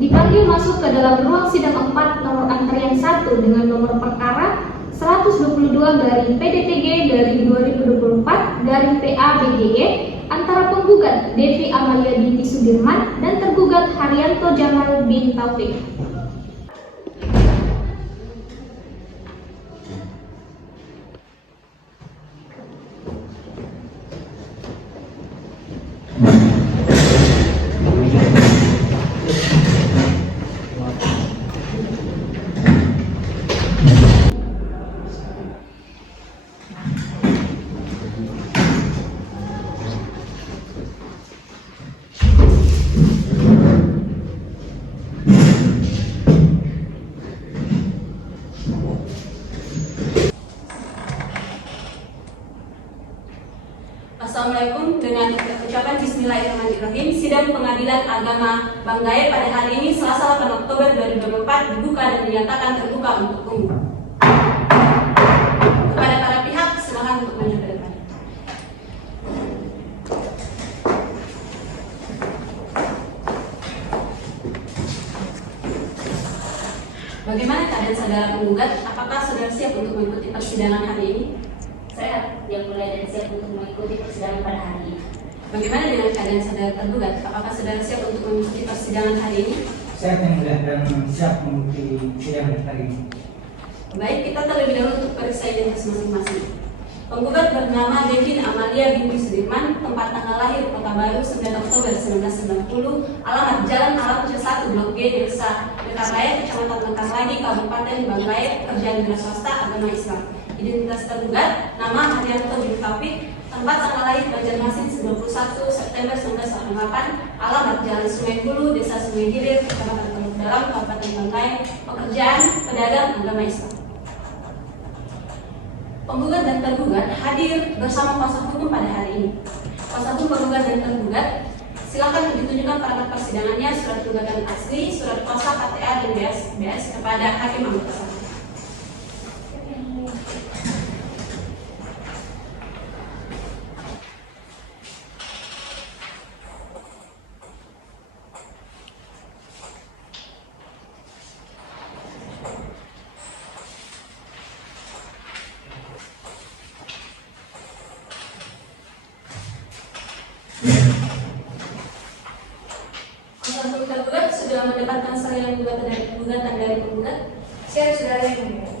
Dipanggil masuk ke dalam ruang sidang 4 nomor antrian 1 dengan nomor perkara 122/PDTG/2024/PA-BGY antara penggugat Devi Amalia Binti Sudirman dan tergugat Haryanto Jamal bin Taufik. Assalamualaikum. Dengan ucapan Bismillahirrahmanirrahim, sidang pengadilan agama Banggai pada hari ini Selasa 8 Oktober 2024 dibuka dan dinyatakan terbuka untuk umum. Kepada para pihak, silakan untuk maju ke depan. Bagaimana keadaan saudara penggugat? Apakah saudara siap untuk mengikuti persidangan hari ini? Saya yang mulai dan siap untuk mengikuti persidangan pada hari ini. Bagaimana dengan keadaan saudara tergugat? Apakah saudara siap untuk mengikuti persidangan hari ini? Saya yang mulia dan siap mengikuti persidangan hari ini. Baik, kita terlebih dahulu untuk periksa identitas masing-masing. Penggugat bernama Devi Amalia Binti Sudirman, tempat tanggal lahir Kota Baru 9 Oktober 1990, alamat Jalan Alam C1 Blok G, Desa Mekaraya, Kecamatan Mekarlagi, Kabupaten Banggai, kerjaan wira swasta, agama Islam. Identitas tergugat, nama Haryanto bin Taufik, tempat tanggal lahir Banjarmasin 21 September 1988, alamat Jalan Sungai Hulu, Desa Sungai Hilir, Kecamatan Teluk Dalam, Kabupaten Banggai, pekerjaan pedagang agama Islam. Penggugat dan tergugat hadir bersama kuasa hukum pada hari ini. Kuasa hukum penggugat dan tergugat, silakan ditunjukkan perangkat persidangannya, surat gugatan asli, surat kuasa, KTA dan BS kepada hakim anggota satu. Kuasa hukum tergugat sudah mendapatkan salinan gugatan dari penggugat. Siap, saudara yang mulia.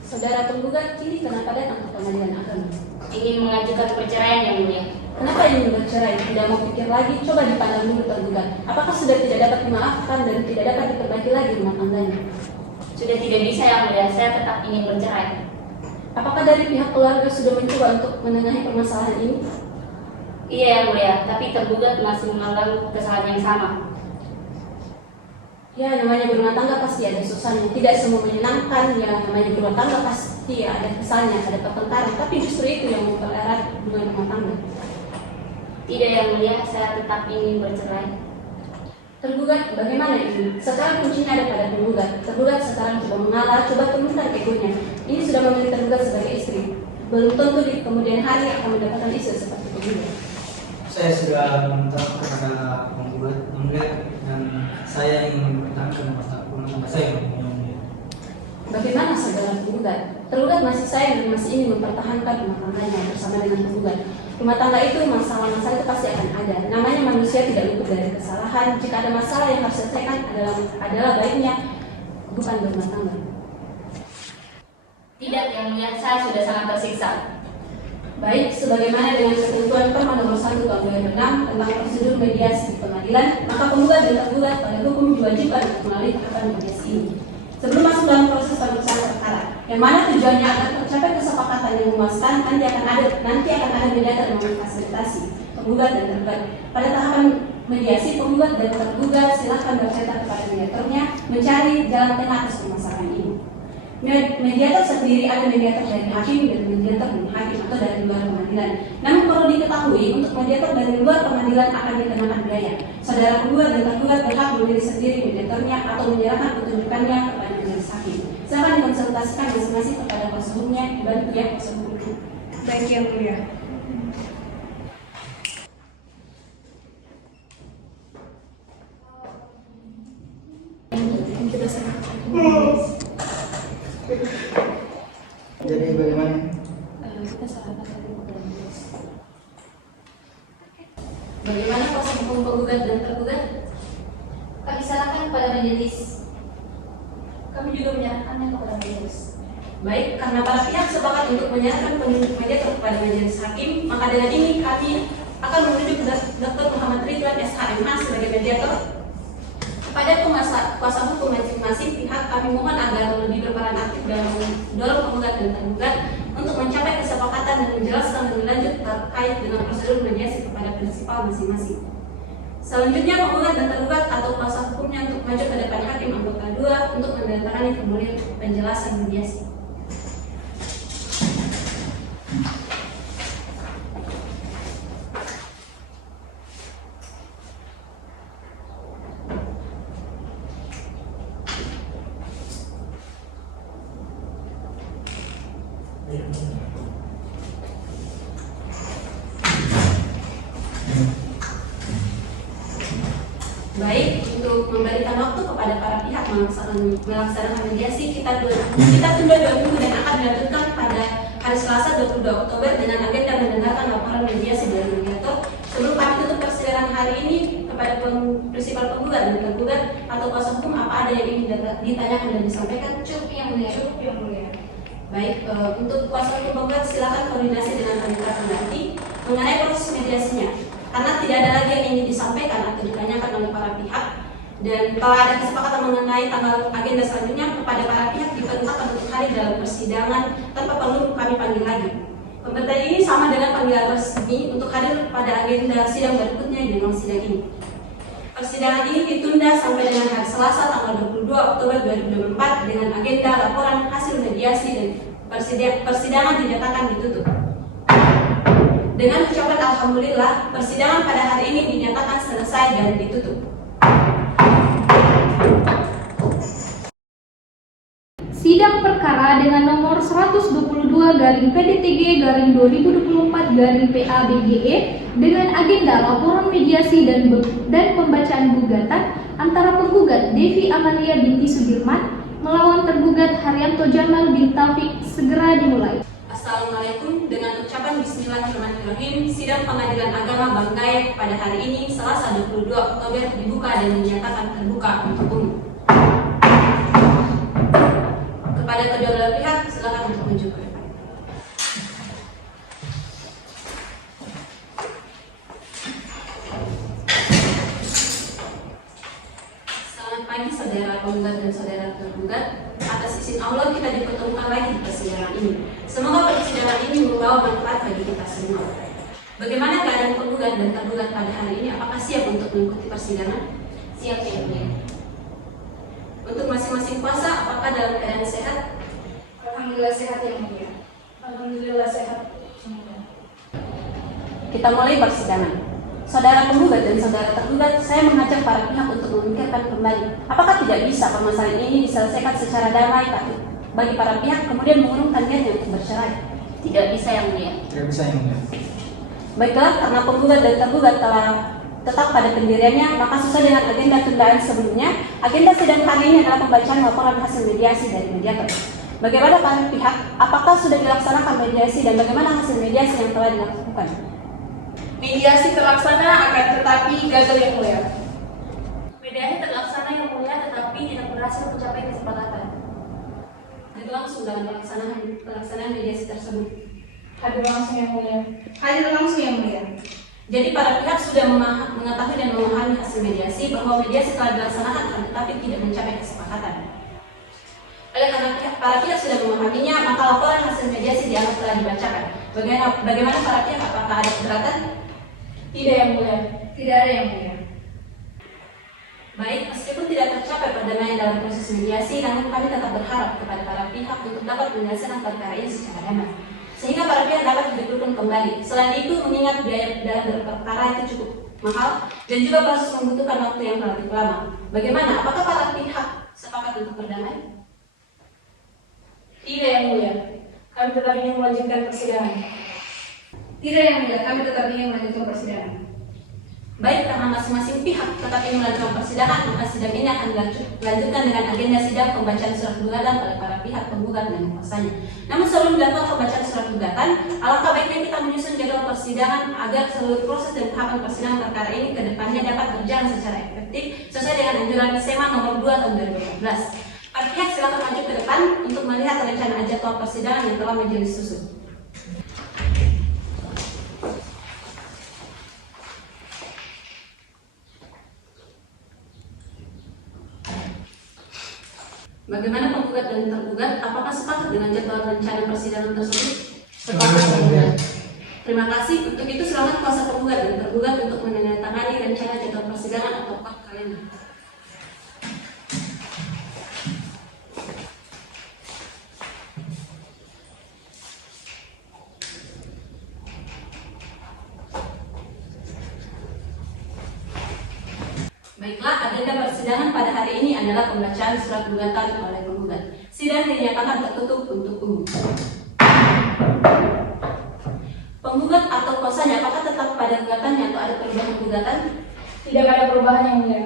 Saudara penggugat kini kenapa datang ke pengadilan agama? Ingin mengajukan perceraian yang mulia. Kenapa ingin bercerai? Tidak mau pikir lagi? Coba dipandang dulu tergugat. Apakah sudah tidak dapat dimaafkan dan tidak dapat diperbaiki lagi rumah tangganya? Sudah tidak bisa yang mulia, saya tetap ingin bercerai. Apakah dari pihak keluarga sudah mencoba untuk menengahi permasalahan ini? Iya yang mulia, tapi tergugat masih mengalami kesalahan yang sama. Ya, namanya berumah tangga pasti ada susahnya. Tidak semua menyenangkan. Ya, namanya berumah tangga pasti ada kesalnya, ada pertengkaran. Tapi justru itu yang mempererat hubungan rumah tangga. Tidak yang mulia, saya tetap ingin bercerai. Tergugat, bagaimana ini? Sekarang kuncinya ada pada penggugat. Tergugat sekarang coba mengalah, coba temukan egonya. Ini sudah memilih tergugat sebagai istri. Belum tentu di kemudian hari akan mendapatkan istri seperti penggugat. Saya sudah meminta kepada penggugat yang mulia dan saya ingin mempertahankan rumah tangga saya yang mulia. Bagaimana saudara penggugat? Tergugat masih sayang dan masih ingin mempertahankan rumah tangganya bersama dengan penggugat. Rumah tangga itu masalah-masalah itu pasti akan ada. Namanya manusia tidak luput dari kesalahan. Jika ada masalah yang harus diselesaikan adalah baiknya bukan berumah tangga. Tidak yang mulia, saya sudah sangat tersiksa. Baik, sebagaimana dengan ketentuan Perma nomor 1 tahun 2006 tentang prosedur mediasi di pengadilan, maka penggugat dan tergugat pada hukum diwajibkan untuk melalui tahapan mediasi ini. Sebelum masuk dalam proses pemeriksaan perkara, yang mana tujuannya agar tercapai kesepakatan yang memuaskan, nanti akan ada mediator yang memfasilitasi penggugat dan tergugat. Pada tahapan mediasi, penggugat dan tergugat silakan bercerita kepada mediatornya mencari jalan tengah atas permasalahan ini. Mediator sendiri ada mediator dari hakim dan mediator dari hakim atau dari luar pengadilan. Namun perlu diketahui untuk mediator dari luar pengadilan akan dikenakan biaya. Saudara penggugat dan tergugat berhak memilih sendiri mediatornya atau menyerahkan petunjukannya kepada majelis hakim. Silakan dikonsultasikan masing-masing kepada kuasa hukumnya dibantu ya kuasa hukum. Baik yang mulia. Jadi bagaimana? Bagaimana kuasa hukum penggugat dan tergugat? Kami serahkan kepada majelis. Kami juga menyerahkannya kepada majelis. Baik, karena para pihak sepakat untuk menyerahkan penunjuk mediator kepada majelis hakim, maka dengan ini kami akan menunjuk Dr. Muhammad Ridwan SHMH sebagai mediator. Kepada kuasa hukum masing-masing pihak kami mohon agar lebih berperan aktif dalam mendorong penggugat dan tergugat untuk mencapai kesepakatan dan menjelaskan lebih lanjut terkait dengan prosedur mediasi kepada prinsipal masing-masing. Selanjutnya penggugat dan tergugat atau kuasa hukumnya untuk maju ke depan hakim anggota 2 untuk menandatangani formulir penjelasan mediasi. Baik, untuk memberikan waktu kepada para pihak melaksanakan mediasi, kita tunda 2 minggu dan akan dilanjutkan pada hari Selasa 22 Oktober dengan agenda mendengarkan laporan mediasi dari mediator. Sebelum kami tutup persidangan hari ini, kepada prinsipal penggugat dan tergugat atau kuasa hukum apa ada yang ingin ditanyakan dan disampaikan? Cukup yang mulia. Cukup yang mulia. Baik, untuk kuasa hukum penggugat silakan koordinasi dengan panitera pengganti mengenai proses mediasinya. Karena tidak ada lagi yang ingin disampaikan atau ditanyakan oleh para pihak dan telah ada kesepakatan mengenai tanggal agenda selanjutnya kepada para pihak diperintahkan untuk hadir dalam persidangan tanpa perlu kami panggil lagi. Pemberitaan ini sama dengan panggilan resmi untuk hadir pada agenda sidang berikutnya di ruang sidang ini. Persidangan ini ditunda sampai dengan hari Selasa tanggal 22 Oktober 2024 dengan agenda laporan hasil mediasi dan persidangan dinyatakan ditutup. Dengan ucapan Alhamdulillah, persidangan pada hari ini dinyatakan selesai dan ditutup. Sidang perkara dengan nomor 122/PDTG/2024/PABGE dengan agenda laporan mediasi dan pembacaan gugatan antara penggugat Devi Amalia binti Sudirman melawan tergugat Haryanto Jamal bin Taufik segera dimulai. Assalamualaikum. Dengan ucapan Bismillahirrahmanirrahim, sidang Pengadilan Agama Banggai pada hari ini Selasa 22 Oktober dibuka dan dinyatakan terbuka untuk umum. Kepada kedua belah pihak, silakan untuk maju ke depan. Selamat pagi saudara penggugat dan saudara tergugat. Atas izin Allah kita dipertemukan lagi di persidangan ini. Semoga persidangan ini membawa manfaat bagi kita semua. Bagaimana keadaan penggugat dan tergugat pada hari ini? Apakah siap untuk mengikuti persidangan? Siap ya mulia. Untuk masing-masing kuasa, apakah dalam keadaan sehat? Alhamdulillah sehat yang mulia. Alhamdulillah sehat. Kita mulai persidangan. Saudara penggugat dan saudara tergugat, saya mengajak para pihak untuk memikirkan kembali. Apakah tidak bisa permasalahan ini diselesaikan secara damai bagi para pihak kemudian mengurungkan niatnya untuk bercerai? Tidak bisa yang mulia. Tidak bisa yang mulia. Baiklah, karena penggugat dan tergugat telah tetap pada pendiriannya, maka sesuai dengan agenda tundaan sebelumnya, agenda sidang hari ini adalah pembacaan laporan hasil mediasi dari mediator. Bagaimana para pihak? Apakah sudah dilaksanakan mediasi dan bagaimana hasil mediasi yang telah dilakukan? Mediasi terlaksana akan tetapi gagal yang mulia. Mediasi terlaksana yang mulia tetapi tidak berhasil mencapai kesepakatan. Hadir langsung dalam pelaksanaan mediasi tersebut. Hadir langsung yang mulia. Hadir langsung yang mulia. Jadi para pihak sudah mengetahui dan memahami hasil mediasi bahwa mediasi telah dilaksanakan tetapi tidak mencapai kesepakatan. Oleh karena para pihak sudah memahaminya, maka laporan hasil mediasi dianggap telah dibacakan. Bagaimana para pihak? Apakah ada keberatan? Tidak yang mulia. Tidak ada yang mulia. Baik, meskipun tidak tercapai perdamaian dalam proses mediasi, namun kami tetap berharap kepada para pihak untuk dapat menyelesaikan perkara ini secara damai, sehingga para pihak dapat dikumpulkan kembali. Selain itu, mengingat biaya dalam berperkara itu cukup mahal dan juga proses membutuhkan waktu yang relatif lama. Bagaimana? Apakah para pihak sepakat untuk berdamai? Tidak yang mulia, kami tetap ingin melanjutkan persidangan. Tidak yang mulia, kami tetap ingin melanjutkan persidangan. Baik, karena masing-masing pihak tetap ingin melanjutkan persidangan, maka sidang ini akan dilanjutkan dengan agenda sidang pembacaan surat gugatan oleh para pihak penggugat dan kuasanya. Namun sebelum dilakukan pembacaan surat gugatan, alangkah baiknya kita menyusun jadwal persidangan agar seluruh proses dan tahapan persidangan perkara ini ke depannya dapat berjalan secara efektif sesuai dengan anjuran SEMA nomor 2 tahun 2014. Para pihak silakan maju ke depan untuk melihat rencana jadwal persidangan yang telah majelis susun. Bagaimana penggugat dan tergugat? Apakah sepakat dengan jadwal rencana persidangan tersebut? Sepakat, Mulia. Terima kasih. Untuk itu silakan kuasa penggugat dan tergugat untuk menandatangani rencana jadwal persidangan atau kalender. Baiklah, agenda persidangan pada hari ini adalah pembacaan surat gugatan oleh penggugat. Sidang dinyatakan tertutup untuk umum. Penggugat atau kuasanya apakah tetap pada gugatannya atau ada perubahan gugatan? Tidak ada perubahan yang mulia.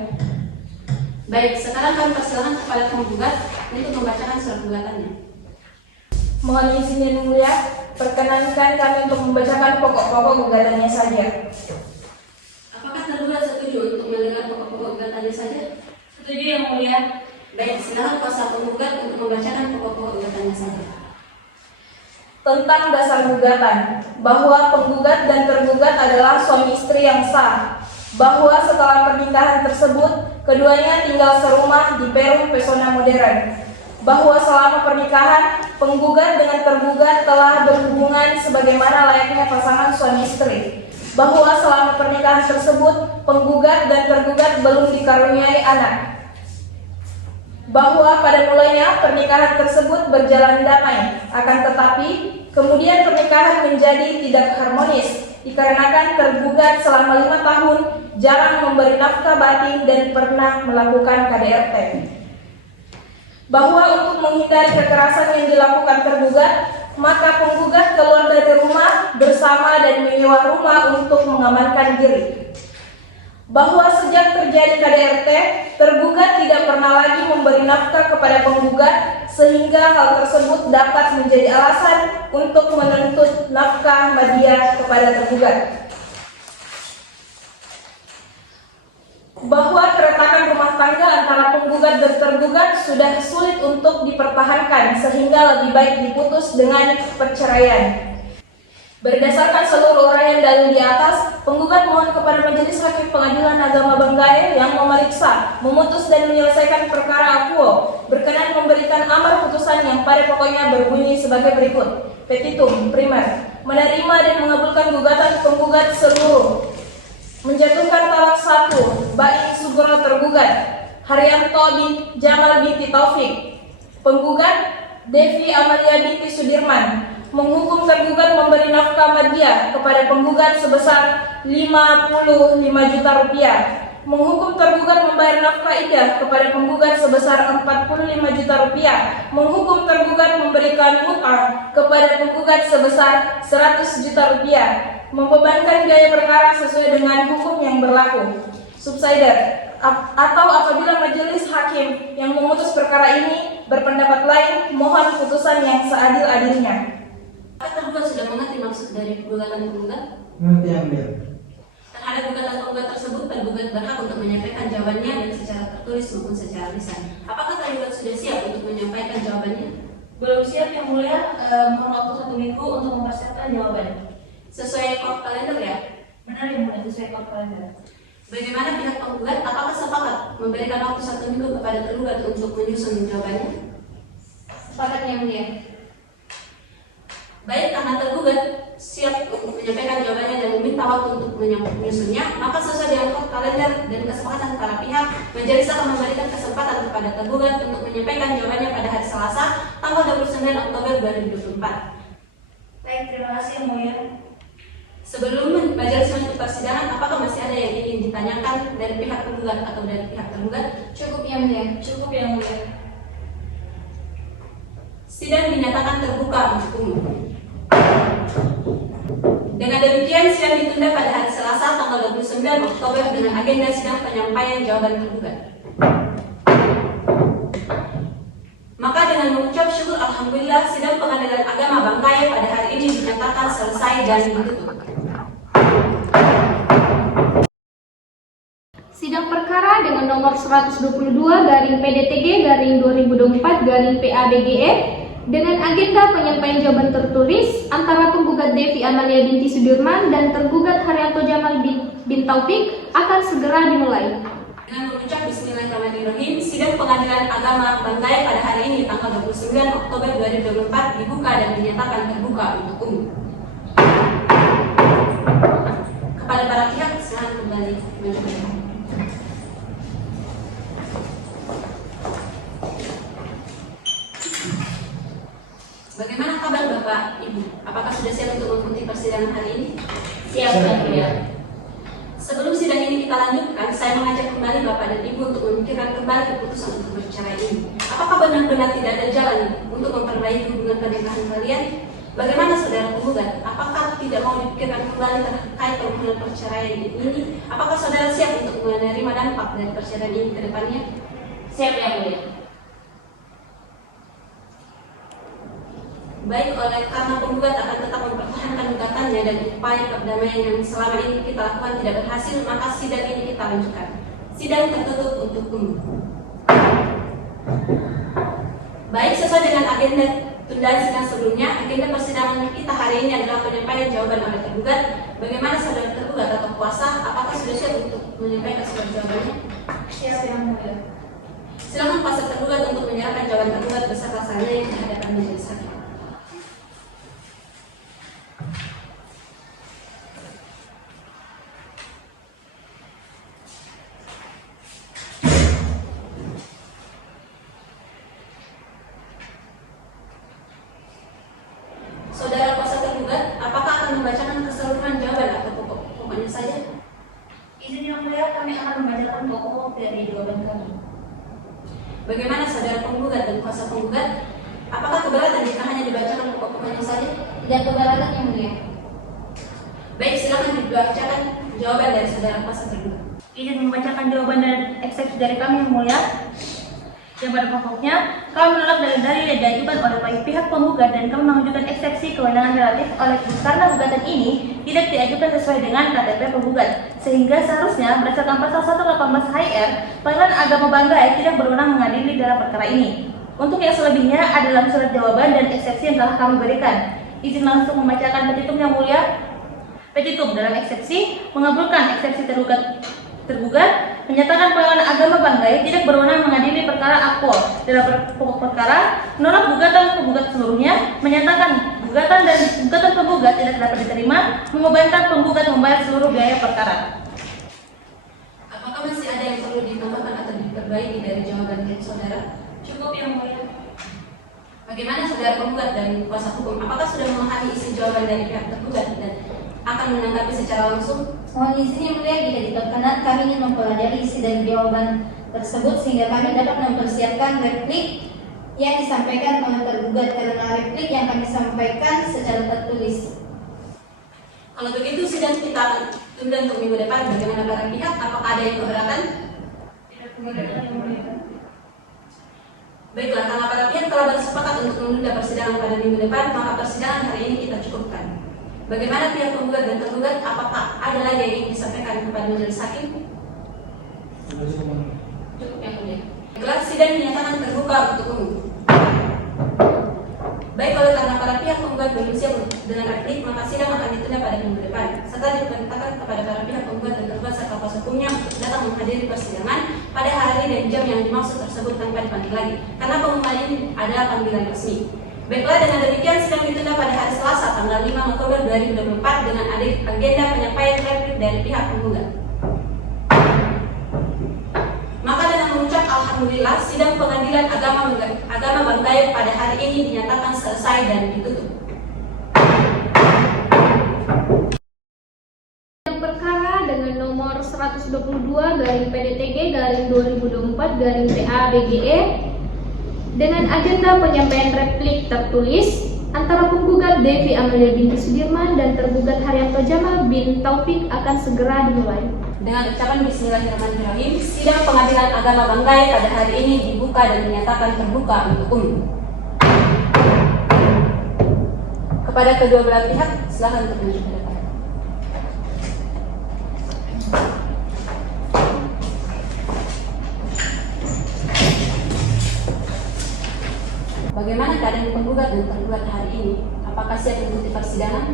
Baik, sekarang kami persilakan kepada penggugat untuk membacakan surat gugatannya. Mohon izin yang mulia, perkenankan kami untuk membacakan pokok-pokok gugatannya saja. Apakah tergugat setuju untuk mendengar pokok-pokok gugatannya saja? Setuju yang mulia. Baik, silakan kuasa penggugat untuk membacakan pokok-pokok gugatannya saja. Tentang dasar gugatan, bahwa penggugat dan tergugat adalah suami istri yang sah, bahwa setelah pernikahan tersebut, keduanya tinggal serumah di Perum Pesona Modern, bahwa selama pernikahan, penggugat dengan tergugat telah berhubungan sebagaimana layaknya pasangan suami istri, bahwa selama pernikahan tersebut, penggugat dan tergugat belum dikaruniai anak, bahwa pada mulanya pernikahan tersebut berjalan damai, akan tetapi kemudian pernikahan menjadi tidak harmonis dikarenakan tergugat selama 5 tahun jarang memberi nafkah batin dan pernah melakukan KDRT, bahwa untuk menghindari kekerasan yang dilakukan tergugat, maka penggugat keluar dari rumah bersama dan menyewa rumah untuk mengamankan diri, bahwa sejak terjadi KDRT, tergugat tidak pernah lagi memberi nafkah kepada penggugat sehingga hal tersebut dapat menjadi alasan untuk menuntut nafkah madya kepada tergugat, bahwa keretakan rumah tangga antara penggugat dan tergugat sudah sulit untuk dipertahankan sehingga lebih baik diputus dengan perceraian. Berdasarkan seluruh uraian dalil di atas, penggugat mohon kepada Majelis Hakim Pengadilan Agama Bengkayang yang memeriksa, memutus dan menyelesaikan perkara akuo berkenan memberikan amar putusan yang pada pokoknya berbunyi sebagai berikut. Petitum primer, menerima dan mengabulkan gugatan penggugat seluruh, menjatuhkan talak 1 Baik Sugro tergugat Haryanto bin Jamal binti Taufik, penggugat Devi Amalia binti Sudirman, menghukum tergugat memberi nafkah madya kepada penggugat sebesar 55 juta rupiah, menghukum tergugat membayar nafkah idah kepada penggugat sebesar 45 juta rupiah, menghukum tergugat memberikan mut'ah kepada penggugat sebesar 100 juta rupiah, membebankan biaya perkara sesuai dengan hukum yang berlaku. Subsider, atau apabila majelis hakim yang memutus perkara ini berpendapat lain, mohon putusan yang seadil-adilnya. Apakah tergugat sudah mengerti maksud dari gugatan penggugat? Mengerti yang mulia. Terhadap gugatan penggugat tersebut, tergugat berhak untuk menyampaikan jawabannya dan secara tertulis maupun secara lisan. Apakah tergugat sudah siap untuk menyampaikan jawabannya? Belum siap yang mulia, mohon waktu 1 minggu untuk mempersiapkan jawabannya. Sesuai kod kalender ya? Benar yang mulia, sesuai kod kalender. Bagaimana pihak penggugat? Apakah sepakat memberikan waktu 1 minggu kepada tergugat untuk menyusun jawabannya? Sepakat yang mulia. Baik, karena tergugat siap untuk menyampaikan jawabannya dan meminta waktu untuk menyusunnya, maka sesuai dengan kalender dan kesepakatan para pihak, majelis akan memberikan kesempatan kepada tergugat untuk menyampaikan jawabannya pada hari Selasa, tanggal 29 Oktober 2024. Baik, terima kasih Yang Mulia. Sebelum majelis menutup persidangan, apakah masih ada yang ingin ditanyakan dari pihak penggugat atau dari pihak tergugat? Cukup Yang Mulia. Cukup Yang Mulia. Sidang dinyatakan terbuka untuk umum. Dengan demikian, sidang ditunda pada hari Selasa tanggal 29 Oktober dengan agenda sidang penyampaian jawaban tergugat. Maka dengan mengucap syukur alhamdulillah, sidang Pengadilan Agama Bangkai pada hari ini dinyatakan selesai dan ditutup. Sidang perkara dengan nomor 122/PDTG/2024/PABGE dengan agenda penyampaian jawaban tertulis antara penggugat Devi Amalia binti Sudirman dan tergugat Haryanto Jamal bin Taufik akan segera dimulai. Dengan mengucap Bismillahirrahmanirrahim, sidang Pengadilan Agama Bangkai pada hari ini tanggal 29 Oktober 2024 dibuka dan dinyatakan terbuka untuk umum. Kepada para pihak, silakan kembali maju ke depan. Bagaimana kabar Bapak Ibu? Apakah sudah siap untuk mengikuti persidangan hari ini? Siap, Yang Mulia. Sebelum sidang ini kita lanjutkan, saya mengajak kembali Bapak dan Ibu untuk memikirkan kembali keputusan untuk bercerai ini. Apakah benar-benar tidak ada jalan untuk memperbaiki hubungan pernikahan kalian? Bagaimana saudara penggugat? Apakah tidak mau dipikirkan kembali terkait permohonan perceraian ini? Apakah saudara siap untuk menerima dampak dari perceraian ini ke depannya? Siap, Yang Mulia. Baik, oleh karena penggugat akan tetap mempertahankan gugatannya dan upaya perdamaian yang selama ini kita lakukan tidak berhasil, maka sidang ini kita lanjutkan. Sidang tertutup untuk umum. Baik, sesuai dengan agenda tundaan sidang sebelumnya, agenda persidangan kita hari ini adalah penyampaian jawaban oleh tergugat. Bagaimana saudara tergugat atau kuasa? Apakah sudah siap untuk menyampaikan surat jawabannya? Siap Yang Mulia. Silakan kuasa tergugat untuk menyerahkan jawaban tergugat beserta salahnya yang dihadapan majelis hakim. Saudara kuasa tergugat, apakah akan membacakan keseluruhan jawaban atau pokoknya saja? Izin Yang Mulia, kami akan membacakan pokok dari jawaban kami. Bagaimana saudara penggugat dan kuasa penggugat? Apakah keberatan jika hanya dibacakan pokok-pokoknya saja? Tidak keberatan Yang Mulia. Baik, silakan dibacakan jawaban dari saudara kuasa tergugat. Izin membacakan jawaban dan eksepsi dari kami Yang Mulia. Yang pada pokoknya, kami menolak dalil-dalil yang diajukan oleh pihak penggugat dan kami mengajukan eksepsi kewenangan relatif oleh karena gugatan ini tidak diajukan sesuai dengan KTP penggugat, sehingga seharusnya berdasarkan pasal 118 HIR, Pengadilan Agama Bangkai tidak berwenang mengadili dalam perkara ini. Untuk yang selebihnya ada dalam surat jawaban dan eksepsi yang telah kami berikan. Izin langsung membacakan petitum Yang Mulia. Petitum dalam eksepsi mengabulkan eksepsi tergugat menyatakan Pengadilan Agama Bangkai tidak berwenang mengadili perkara akpol dalam pokok perkara, menolak gugatan penggugat seluruhnya, menyatakan gugatan penggugat tidak dapat diterima, membebankan penggugat membayar seluruh biaya perkara. Apakah masih ada yang perlu ditambahkan atau diperbaiki dari jawaban dari saudara? Cukup Yang Mulia. Bagaimana saudara penggugat dan kuasa hukum? Apakah sudah memahami isi jawaban dari pihak tergugat dan akan menanggapi secara langsung? Mohon izin Yang Mulia, jika diperkenan kami ingin mempelajari isi dari jawaban tersebut sehingga kami dapat mempersiapkan replik yang disampaikan oleh tergugat karena replik yang kami sampaikan secara tertulis. Kalau begitu sidang kita akan tunda untuk minggu depan. Bagaimana para pihak? Apakah ada yang keberatan? Tidak keberatan Yang Mulia. Baiklah, karena para pihak telah bersepakat untuk menunda persidangan pada minggu depan, maka persidangan hari ini kita cukupkan. Bagaimana pihak penggugat dan tergugat? Apakah ada lagi yang ingin disampaikan kepada majelis hakim? Cukup Yang Mulia. Baiklah, sidang dinyatakan terbuka untuk umum. Baik, oleh karena para pihak penggugat belum siap dengan replik, maka sidang akan ditunda pada minggu depan. Serta diperintahkan kepada para pihak penggugat dan tergugat serta kuasa hukumnya untuk datang menghadiri persidangan pada hari dan jam yang dimaksud tersebut tanpa dipanggil lagi, karena pengumuman ini adalah panggilan resmi. Baiklah, dengan demikian sidang ditunda pada hari Selasa tanggal 5 Oktober 2024 dengan agenda penyampaian replik dari pihak penggugat. Maka dengan mengucap alhamdulillah, sidang pengadilan agama Banggai pada hari ini dinyatakan selesai dan ditutup. Perkara dengan nomor 122 garing PDTG garing 2024 garing PA BGE dengan agenda penyampaian replik tertulis antara penggugat Devi Amalia binti Sudirman dan tergugat Haryanto Jamal bin Taufik akan segera dimulai. Dengan ucapan Bismillahirrahmanirrahim, sidang pengadilan agama Banggai pada hari ini dibuka dan dinyatakan terbuka untuk umum. Kepada kedua belah pihak, silakan untuk maju ke depan. Bagaimana keadaan penggugat dan tergugat hari ini? Apakah siap mengikuti persidangan?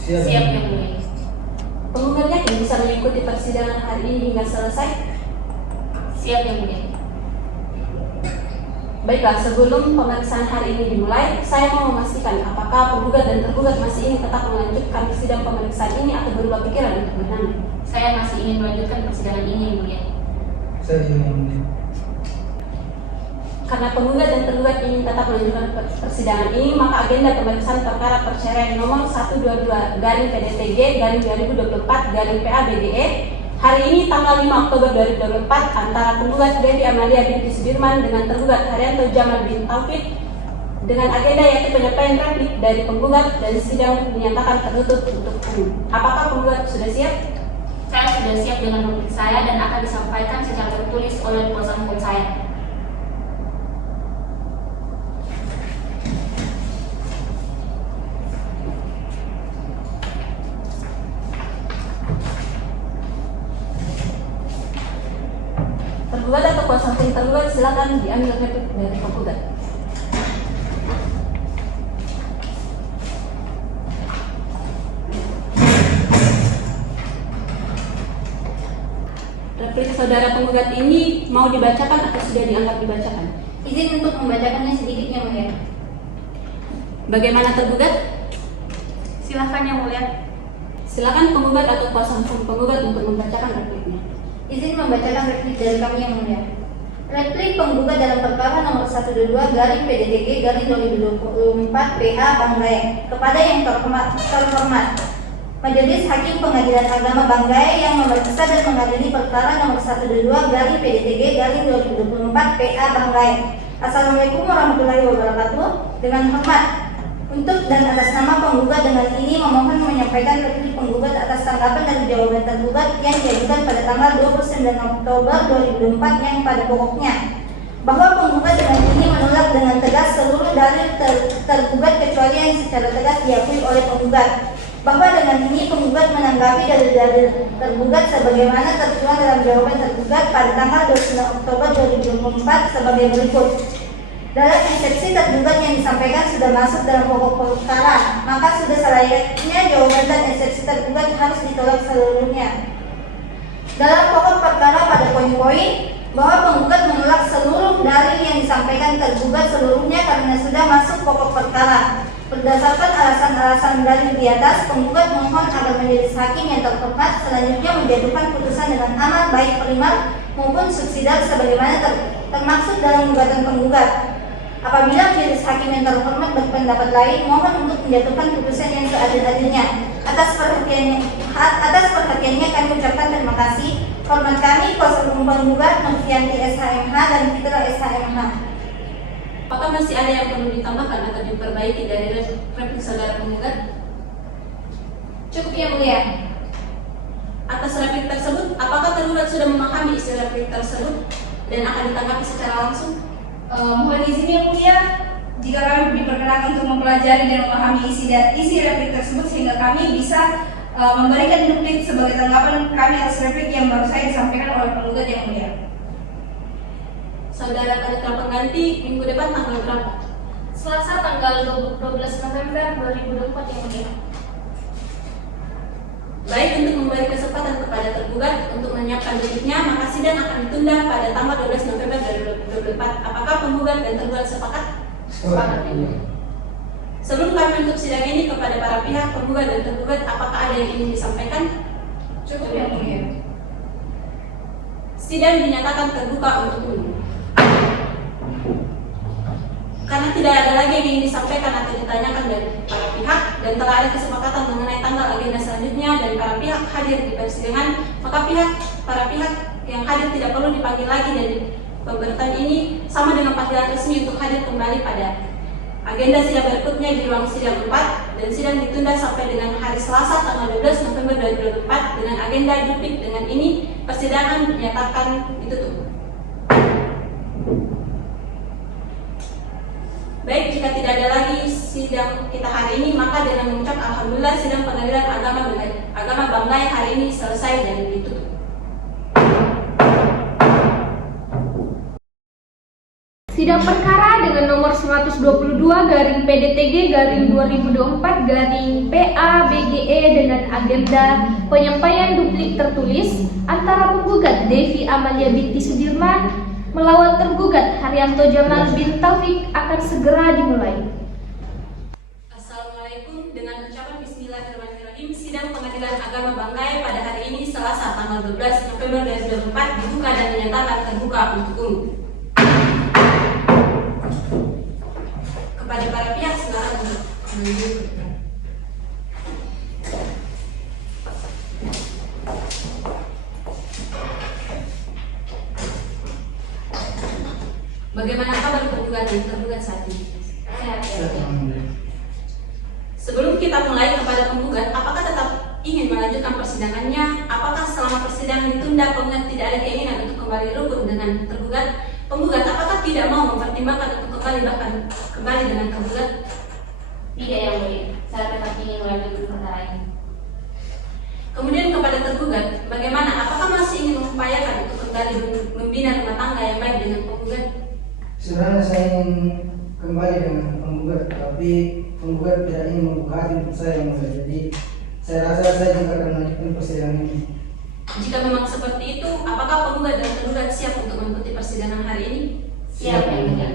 Siap yang mulia. Penggugat yakin bisa mengikuti persidangan hari ini hingga selesai? Siap yang mulia. Baiklah, sebelum pemeriksaan hari ini dimulai, saya mau memastikan apakah penggugat dan tergugat masih ingin tetap melanjutkan sidang pemeriksaan ini atau berubah pikiran untuk bernama? Saya masih ingin melanjutkan persidangan ini yang mulia. Saya ingin Karena penggugat dan tergugat ingin tetap melanjutkan persidangan ini, maka agenda pemeriksaan perkara perceraian nomor 122 garing PDTG garing 2024 garing PA BGE hari ini tanggal 5 Oktober 2024 antara penggugat Devi Amalia binti Sudirman dengan tergugat Haryanto Jamal bin Taufik dengan agenda yaitu penyampaian replik dari penggugat dan sidang dinyatakan tertutup untuk umum. Apakah penggugat sudah siap? Saya sudah siap dengan replik saya dan akan disampaikan secara tertulis oleh kuasa hukum saya. Tergugat atau kuasa hukum tergugat silakan diambil replik dari penggugat. Replik saudara penggugat ini mau dibacakan atau sudah dianggap dibacakan? Izin untuk membacakannya sedikit yang mulia. Bagaimana tergugat? Silahkan yang mulia. Silakan penggugat atau kuasa hukum penggugat untuk membacakan repliknya. Izin membacakan replik dari kami yang mulia. Replik penggugat dalam perkara nomor 122 garing PDTG garing 2024 PA Banggai kepada yang terhormat Majelis Hakim Pengadilan Agama Banggai yang memeriksa dan mengadili perkara nomor 122 garing PDTG garing 2024 PA Banggai. Assalamualaikum warahmatullahi wabarakatuh. Dengan hormat, untuk dan atas nama penggugat dengan ini memohon menyampaikan replik penggugat atas tanggapan dan jawaban tergugat yang diajukan pada tanggal 29 Oktober 2024 yang pada pokoknya bahwa penggugat dengan ini menolak dengan tegas seluruh dalil tergugat kecuali yang secara tegas diakui oleh penggugat, bahwa dengan ini penggugat menanggapi dalil-dalil tergugat sebagaimana tertuang dalam jawaban tergugat pada tanggal 29 Oktober 2024 sebagai berikut. Dalam eksepsi tergugat yang disampaikan sudah masuk dalam pokok perkara, maka sudah selayaknya jawaban dan eksepsi tergugat harus ditolak seluruhnya. Dalam pokok perkara pada poin-poin bahwa penggugat menolak seluruh dalil yang disampaikan tergugat seluruhnya karena sudah masuk pokok perkara. Berdasarkan alasan-alasan dalil di atas, penggugat mohon agar majelis hakim yang terhormat selanjutnya menjatuhkan putusan dengan amal baik primer maupun subsidiar sebagaimana termaksud dalam gugatan penggugat. Apabila majelis hakim yang terhormat berpendapat lain, mohon untuk menjatuhkan putusan yang seadil-adilnya. Atas perhatiannya kami ucapkan terima kasih. Hormat kami, kuasa hukum penggugat Nurfianti SHMH dan Fitra SHMH. Apakah masih ada yang perlu ditambahkan atau diperbaiki dari replik saudara penggugat? Cukup yang mulia. Atas replik tersebut, apakah tergugat sudah memahami isi replik tersebut dan akan ditanggapi secara langsung? Mohon izin yang mulia, jika kami diperkenankan untuk mempelajari dan memahami isi replik tersebut sehingga kami bisa memberikan replik sebagai tanggapan kami atas replik yang baru saya disampaikan oleh penggugat yang mulia. Saudara panitera pengganti minggu depan tanggal berapa? Selasa tanggal 12 November 2024 yang mulia. Baik, untuk memberi kesempatan kepada tergugat untuk menyiapkan repliknya, maka sidang akan ditunda pada tanggal 12 November 2024. Apakah penggugat dan tergugat sepakat? Sepakat. Sebelum kami menutup sidang ini kepada para pihak penggugat dan tergugat, apakah ada yang ingin disampaikan? Cukup yang mulia. Sidang dinyatakan terbuka untuk umum. Karena tidak ada lagi yang ingin disampaikan atau ditanyakan dari para pihak dan telah ada kesepakatan mengenai tanggal agenda selanjutnya dari para pihak hadir di persidangan, maka para pihak yang hadir tidak perlu dipanggil lagi dan pemberitaan ini sama dengan panggilan resmi untuk hadir kembali pada agenda sidang berikutnya di ruang sidang 4 dan sidang ditunda sampai dengan hari Selasa tanggal 12 November 2024 dengan agenda duplik. Dengan ini persidangan dinyatakan ditutup. Baik, jika tidak ada lagi sidang kita hari ini, maka dengan mengucap alhamdulillah sidang pengadilan agama Banggai hari ini selesai dan ditutup. Sidang perkara dengan nomor 122 garing PDTG garing 2024 garing PA-BGE dengan agenda penyampaian duplik tertulis antara penggugat Devi Amalia binti Sudirman melawan tergugat Haryanto Jamal bin Taufik akan segera dimulai. Assalamualaikum. Dengan ucapan Bismillahirrahmanirrahim, sidang pengadilan agama Banggai pada hari ini Selasa tanggal 12 November 2024 dibuka dan dinyatakan terbuka untuk umum. Kepada para pihak silakan untuk menunjukkan. Bagaimana kabar penggugat dan tergugat saat ini? Sebelum kita mulai kepada penggugat, apakah tetap ingin melanjutkan persidangannya? Apakah selama persidangan ditunda penggugat tidak ada keinginan untuk kembali rukun dengan tergugat? Penggugat apakah tidak mau mempertimbangkan untuk kembali dengan tergugat? Tidak yang mulia, saya tetap ingin melanjutkan perkara ini. Kemudian kepada tergugat, bagaimana? Apakah masih ingin mengupayakan untuk kembali membina rumah tangga yang baik dengan penggugat? Sebenarnya saya ingin kembali dengan penggugat, tapi penggugat tidak ingin membuka hati untuk saya yang mulia. Jadi saya rasa saya juga akan melanjutkan persidangan ini. Jika memang seperti itu, apakah penggugat dan tergugat siap untuk mengikuti persidangan hari ini? Siap yang mulia.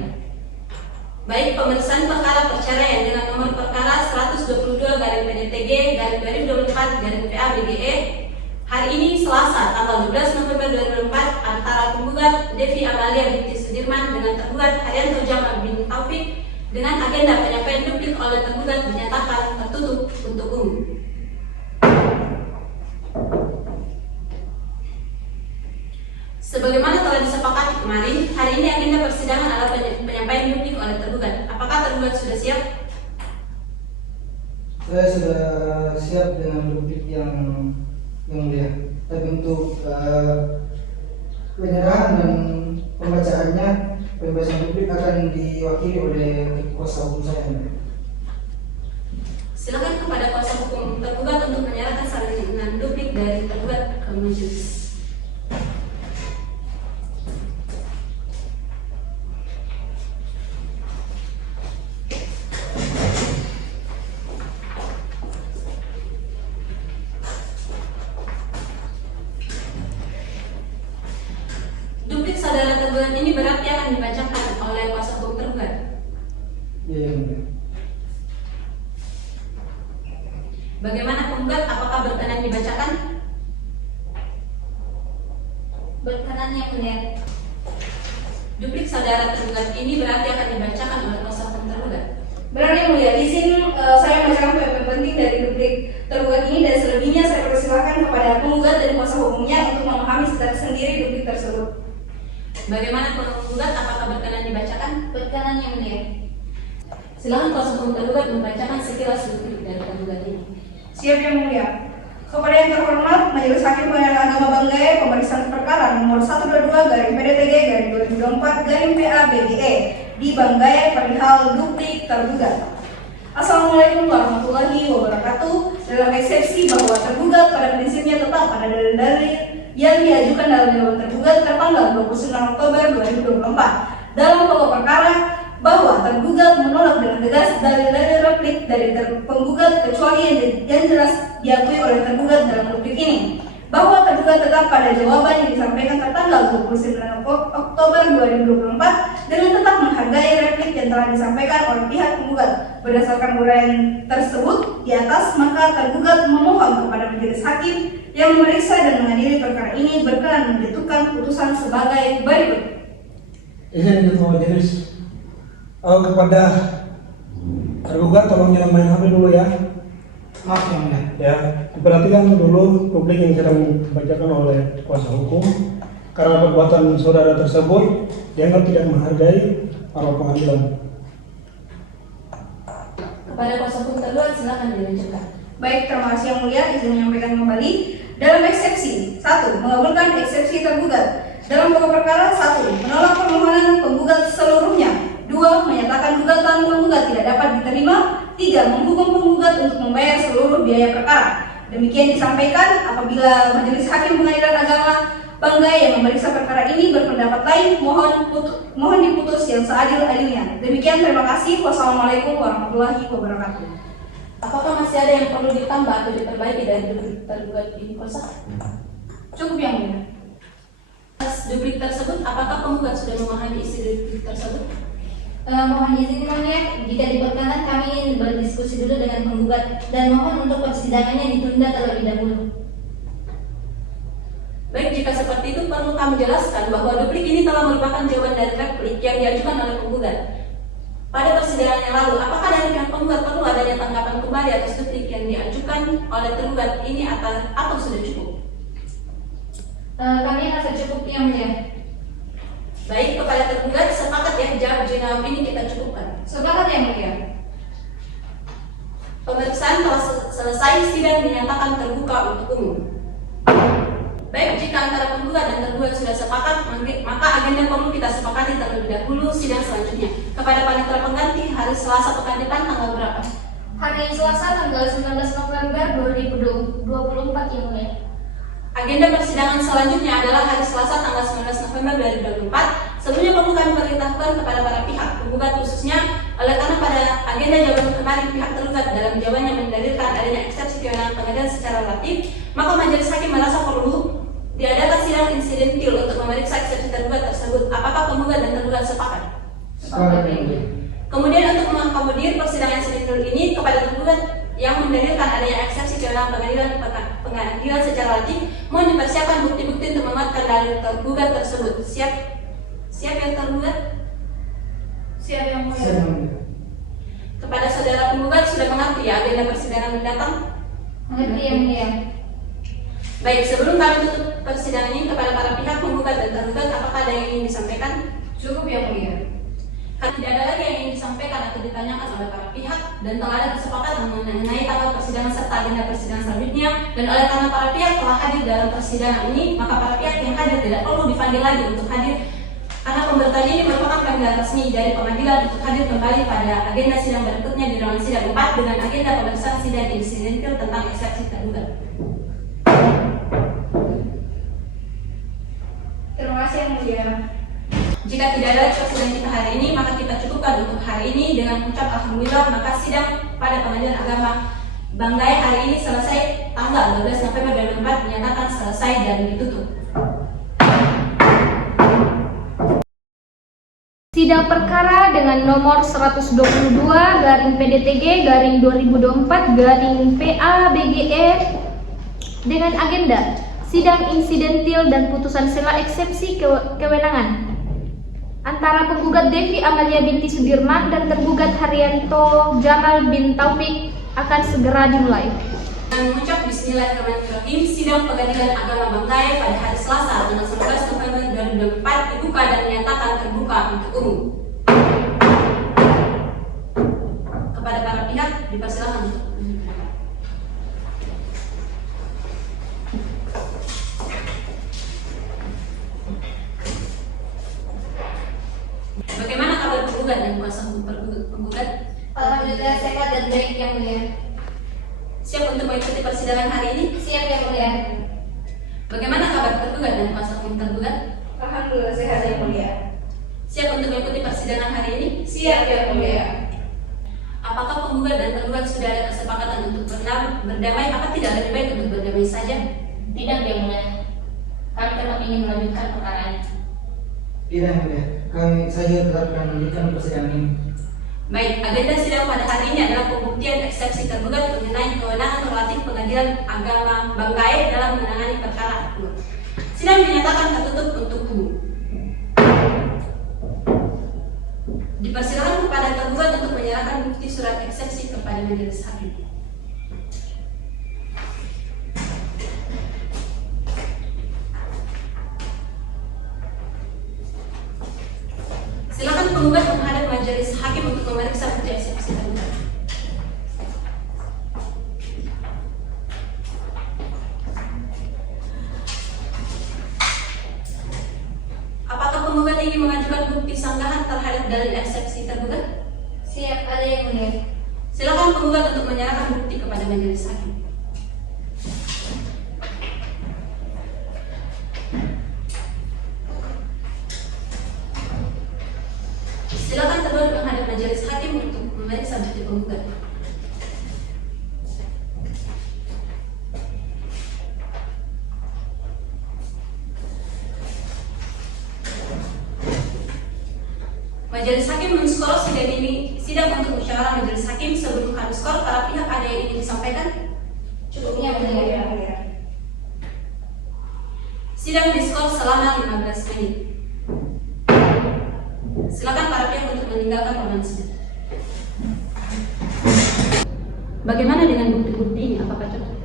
Baik, pemeriksaan perkara perceraian dengan nomor perkara 122 garing PDTG garing 2024 garing PA-BGE hari ini Selasa tanggal 12 November 2024 antara penggugat Devi Amalia binti Sudirman dengan tergugat Haryanto Jamal bin Taufik dengan agenda penyampaian duplik oleh tergugat dinyatakan tertutup untuk umum. Sebagaimana telah disepakati kemarin, hari ini agenda persidangan adalah penyampaian duplik oleh tergugat. Apakah tergugat sudah siap? Saya sudah siap dengan duplik yang mulia. Tapi untuk penyerahan dan pembacaannya, pembacaan duplik akan diwakili oleh kuasa hukum saya. Silakan kepada kuasa hukum tergugat untuk menyerahkan salinan duplik dari tergugat ke majelis. Duplik saudara tergugat ini berarti akan dibacakan oleh kuasa hukum tergugat. Iya, yang mulia. Bagaimana penggugat, apakah berkenan dibacakan? Berkenan yang mulia. Duplik saudara tergugat ini berarti akan dibacakan oleh kuasa hukum tergugat. Benar yang mulia, izin saya membacakan poin penting dari duplik tergugat ini dan selebihnya saya persilahkan kepada penggugat dan kuasa hukumnya untuk memahami secara sendiri duplik tersebut. Bagaimana penggugat, apakah berkenan dibacakan? Berkenan yang mulia. Silakan kuasa hukum tergugat membacakan sekilas duplik dari tergugat ini. Siap yang mulia. Kepada yang terhormat, Majelis Hakim Pengadilan Agama Banggai, pemeriksaan perkara nomor 122 garing PDTG garing 2024 garing PA-BGE di Banggai perihal duplik tergugat. Assalamualaikum warahmatullahi wabarakatuh. Dalam eksepsi bahwa tergugat pada prinsipnya tetap pada dalil-dalil yang diajukan dalam jawaban tergugat tertanggal 29 Oktober 2024 dalam pokok perkara bahwa tergugat menolak dengan tegas dalil-dalil replik dari penggugat kecuali yang jelas diakui oleh tergugat dalam replik ini, bahwa tergugat tetap pada jawaban yang disampaikan tertanggal tanggal 29 Oktober 2024 dengan tetap menghargai replik yang telah disampaikan oleh pihak penggugat. Berdasarkan uraian tersebut di atas, maka tergugat memohon kepada majelis hakim yang memeriksa dan mengadili perkara ini berkenan menjatuhkan putusan sebagai berikut. Izin ketua majelis, kepada tergugat tolong jangan main HP dulu ya. Maaf yang mulia. Ya, diperhatikan dulu publik yang sedang dibacakan oleh kuasa hukum karena perbuatan saudara tersebut dianggap tidak menghargai para pengadilan. Kepada kuasa hukum tergugat silakan dilanjutkan. Baik, terima kasih yang mulia. Izin menyampaikan kembali. Dalam eksepsi 1, mengabulkan eksepsi tergugat. Dalam pokok perkara 1, menolak permohonan penggugat seluruhnya. 2, menyatakan gugatan penggugat tidak dapat diterima. 3, menghukum penggugat untuk membayar seluruh biaya perkara. Demikian disampaikan. Apabila Majelis Hakim Pengadilan Agama Banggai yang memeriksa perkara ini berpendapat lain, mohon diputus yang seadil-adilnya. Demikian, terima kasih. Wassalamualaikum warahmatullahi wabarakatuh. Apakah masih ada yang perlu ditambah atau diperbaiki dari duplik tergugat ini kuasa? Cukup yang mulia. Atas duplik tersebut, apakah penggugat sudah memahami isi duplik tersebut? Mohon izin yang mulia, jika diperkenan kami ingin berdiskusi dulu dengan penggugat dan mohon untuk persidangannya ditunda terlebih dahulu. Baik, jika seperti itu perlu kami jelaskan bahwa duplik ini telah merupakan jawaban dari replik yang diajukan oleh penggugat. Pada persidangan yang lalu, apakah dari pihak penggugat perlu adanya tanggapan kembali atas duplik yang diajukan oleh tergugat ini atau sudah cukup? Kami rasa cukup yang mulia. Baik, kepada tergugat sepakat ya jawab ini kita cukupkan. Sepakat yang mulia. Pemeriksaan telah selesai, sidang dinyatakan terbuka untuk umum. Baik, jika antara penggugat dan tergugat sudah sepakat, maka agenda perlu kita sepakati terlebih dahulu sidang selanjutnya. Kepada panitia pengganti, hari Selasa pekan depan tanggal berapa? Hari Selasa tanggal 19 November 2024 yang mulia. Agenda persidangan selanjutnya adalah hari Selasa tanggal 19 November 2024. Sebelumnya perlu kami beritahukan kepada para pihak penggugat khususnya oleh karena pada agenda jawaban kemarin pihak tergugat dalam jawabannya mendalilkan adanya eksepsi kewenangan pengadilan secara relatif, maka majelis hakim merasa perlu diadakan sidang insidentil untuk memeriksa eksepsi tergugat tersebut. Apakah penggugat dan tergugat sepakat? Sepakat yang mulia. Kemudian untuk mengakomodir persidangan insidentil ini kepada tergugat yang mendalilkan adanya eksepsi kewenangan pengadilan secara relatif, mohon dipersiapkan bukti-bukti untuk menguatkan dalil tergugat tersebut. Siap yang tergugat? Siap yang mulia. Siap yang mulia. Kepada saudara penggugat sudah mengerti ya agenda persidangan mendatang? Mengerti yang mulia. Baik, sebelum kami tutup persidangan ini kepada para pihak penggugat dan tergugat, apakah ada yang ingin disampaikan? Cukup yang mulia. Karena tidak ada lagi yang ingin disampaikan atau ditanyakan oleh para pihak dan telah ada kesepakatan mengenai tanggal persidangan serta agenda persidangan selanjutnya, dan oleh karena para pihak telah hadir dalam persidangan ini, maka para pihak yang hadir tidak perlu dipanggil lagi untuk hadir karena pemberitaan ini merupakan panggilan resmi dari pengadilan untuk hadir kembali pada agenda sidang berikutnya di ruangan sidang 4 dengan agenda pemeriksaan sidang insidentil tentang eksepsi tergugat. Terima kasih yang mulia. Jika tidak ada persidangan kita hari ini, maka kita cukupkan untuk hari ini dengan ucap alhamdulillah. Maka sidang pada Pengadilan Agama Banggai hari ini selesai tanggal 12 November 2024 dinyatakan selesai dan ditutup. Sidang perkara dengan nomor 122 garing PDTG garing 2024 garing PABGE dengan agenda sidang insidentil dan putusan sela eksepsi kewenangan antara penggugat Devi Amalia binti Sudirman dan tergugat Haryanto Jamal bin Taufik akan segera dimulai. Dengan mengucap Bismillahirrahmanirrahim, sidang Pengadilan Agama Banggai pada hari Selasa tanggal 11 November 2024 dibuka dan dinyatakan terbuka untuk umum. Kepada para pihak dipersilakan untuk bagaimana kabar penggugat dan kuasa hukum penggugat? Alhamdulillah sehat dan baik yang mulia. Siap untuk mengikuti persidangan hari ini? Siap yang mulia. Bagaimana kabar tergugat dan kuasa hukum tergugat? Alhamdulillah sehat yang mulia. Siap untuk mengikuti persidangan hari ini? Siap yang mulia. Apakah penggugat dan tergugat sudah ada kesepakatan untuk berdamai? Apa tidak lebih baik untuk berdamai saja? Tidak yang mulia. Kami tetap ingin melanjutkan perkara ini? Tidak, Yang Mulia. Kami saja tetap akan melanjutkan persidangan ini. Baik, agenda sidang pada hari ini adalah pembuktian eksepsi tergugat mengenai kewenangan relatif Pengadilan Agama Banggai dalam menangani perkara aku. Sidang dinyatakan tertutup untuk umum. Dipersilakan kepada tergugat untuk menyerahkan bukti surat eksepsi kepada majelis hakim. Silakan penggugat menghadap majelis hakim untuk memeriksa bukti eksepsi tergugat. Apakah penggugat ingin mengajukan bukti sanggahan terhadap dalil eksepsi tergugat? Siap, ada Yang Mulia. Silakan penggugat untuk menyerahkan bukti kepada majelis hakim. Silakan tergugat menghadap majelis hakim untuk memeriksa bukti penggugat. Majelis hakim menskor sidang ini sidang untuk musyawarah majelis hakim. Sebelum kami skor, para pihak ada yang ingin disampaikan? Cukupnya Yang Mulia. Sidang diskor selama 15 menit. Silakan para pihak untuk meninggalkan ruangan sidang. Bagaimana dengan bukti-bukti ini? Apakah cukup?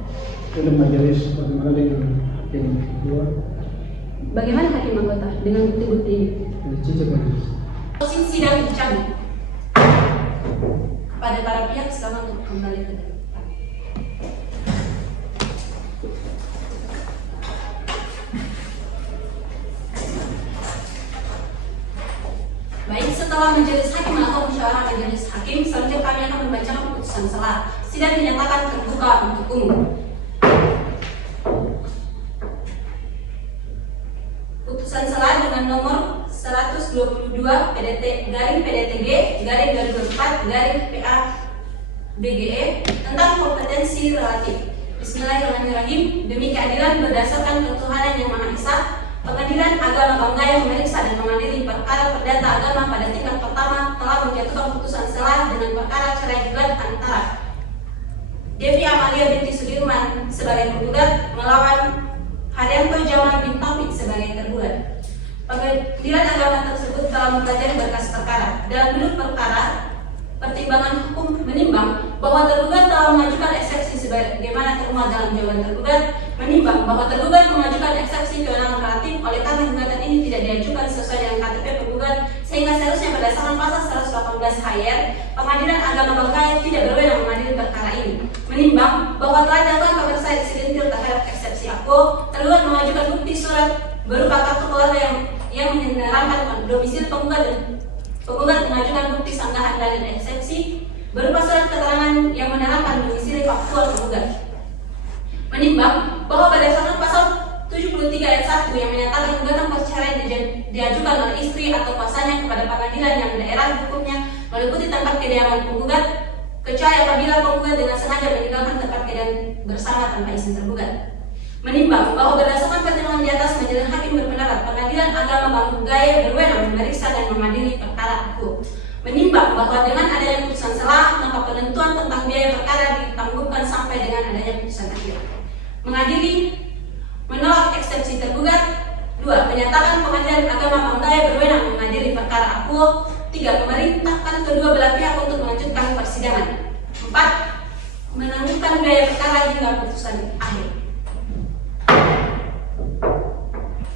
Oleh majelis, bagaimana dengan hakim kedua? Bagaimana hakim anggota dengan bukti-bukti ini? Cicak majelis. Posisi sidang dicabut. Kepada para pihak silakan untuk kembali ke depan. Baik, setelah majelis hakim melakukan musyawarah majelis hakim, selanjutnya kami akan membacakan putusan selah. Sidang dinyatakan terbuka untuk umum. Putusan selah dengan nomor 122 PDTG garing 2004 garing PA BGE tentang kompetensi relatif. Bismillahirrahmanirrahim. Demi keadilan berdasarkan ketuhanan yang Maha Esa, Pengadilan Agama Banggai memeriksa dan mengadili perkara perdata agama pada tingkat pertama telah menjatuhkan putusan selah dengan perkara cerai gugat antara Devi Amalia binti Sudirman sebagai penggugat melawan Haryanto Jamal bin Taufik sebagai tergugat. Pengadilan agama tersebut telah mempelajari berkas perkara. Dalam duduk perkara, pertimbangan hukum menimbang bahwa tergugat telah mengajukan eksepsi sebagaimana termuat dalam jawaban tergugat, menimbang bahwa tergugat mengajukan eksepsi kewenangan relatif oleh karena gugatan ini tidak diajukan sesuai dengan KTP penggugat, sehingga seharusnya berdasarkan pasal 118 HR, Pengadilan Agama Banggai tidak berwenang mengadili perkara ini. Menimbang bahwa telah dilakukan pemeriksaan insidentil terhadap eksepsi aku, tergugat mengajukan bukti surat berupa kartu keluarga yang menerangkan domisili penggugat dan penggugat mengajukan bukti sanggahan dalil eksepsi berupa surat keterangan yang menerangkan domisili faktual penggugat. Menimbang bahwa berdasarkan pasal 73 ayat 1 yang menyatakan gugatan perceraian diajukan oleh istri atau pasannya kepada pengadilan yang daerah hukumnya meliputi tempat kediaman penggugat, kecuali apabila penggugat dengan sengaja meninggalkan tempat kediaman bersama tanpa izin tergugat. Menimbang bahwa berdasarkan pertimbangan di atas, majelis hakim berpendapat Pengadilan Agama Banggai berwenang memeriksa dan memadili perkara aku. Menimbang bahwa dengan adanya putusan selah, maka penentuan tentang biaya perkara ditangguhkan sampai dengan adanya putusan akhir. Mengadili, menolak eksepsi tergugat. 2. Menyatakan Pengadilan Agama Banggai berwenang mengadili perkara aku. 3. Memerintahkan kedua belah pihak untuk melanjutkan persidangan. 4. Menangguhkan biaya perkara hingga putusan akhir.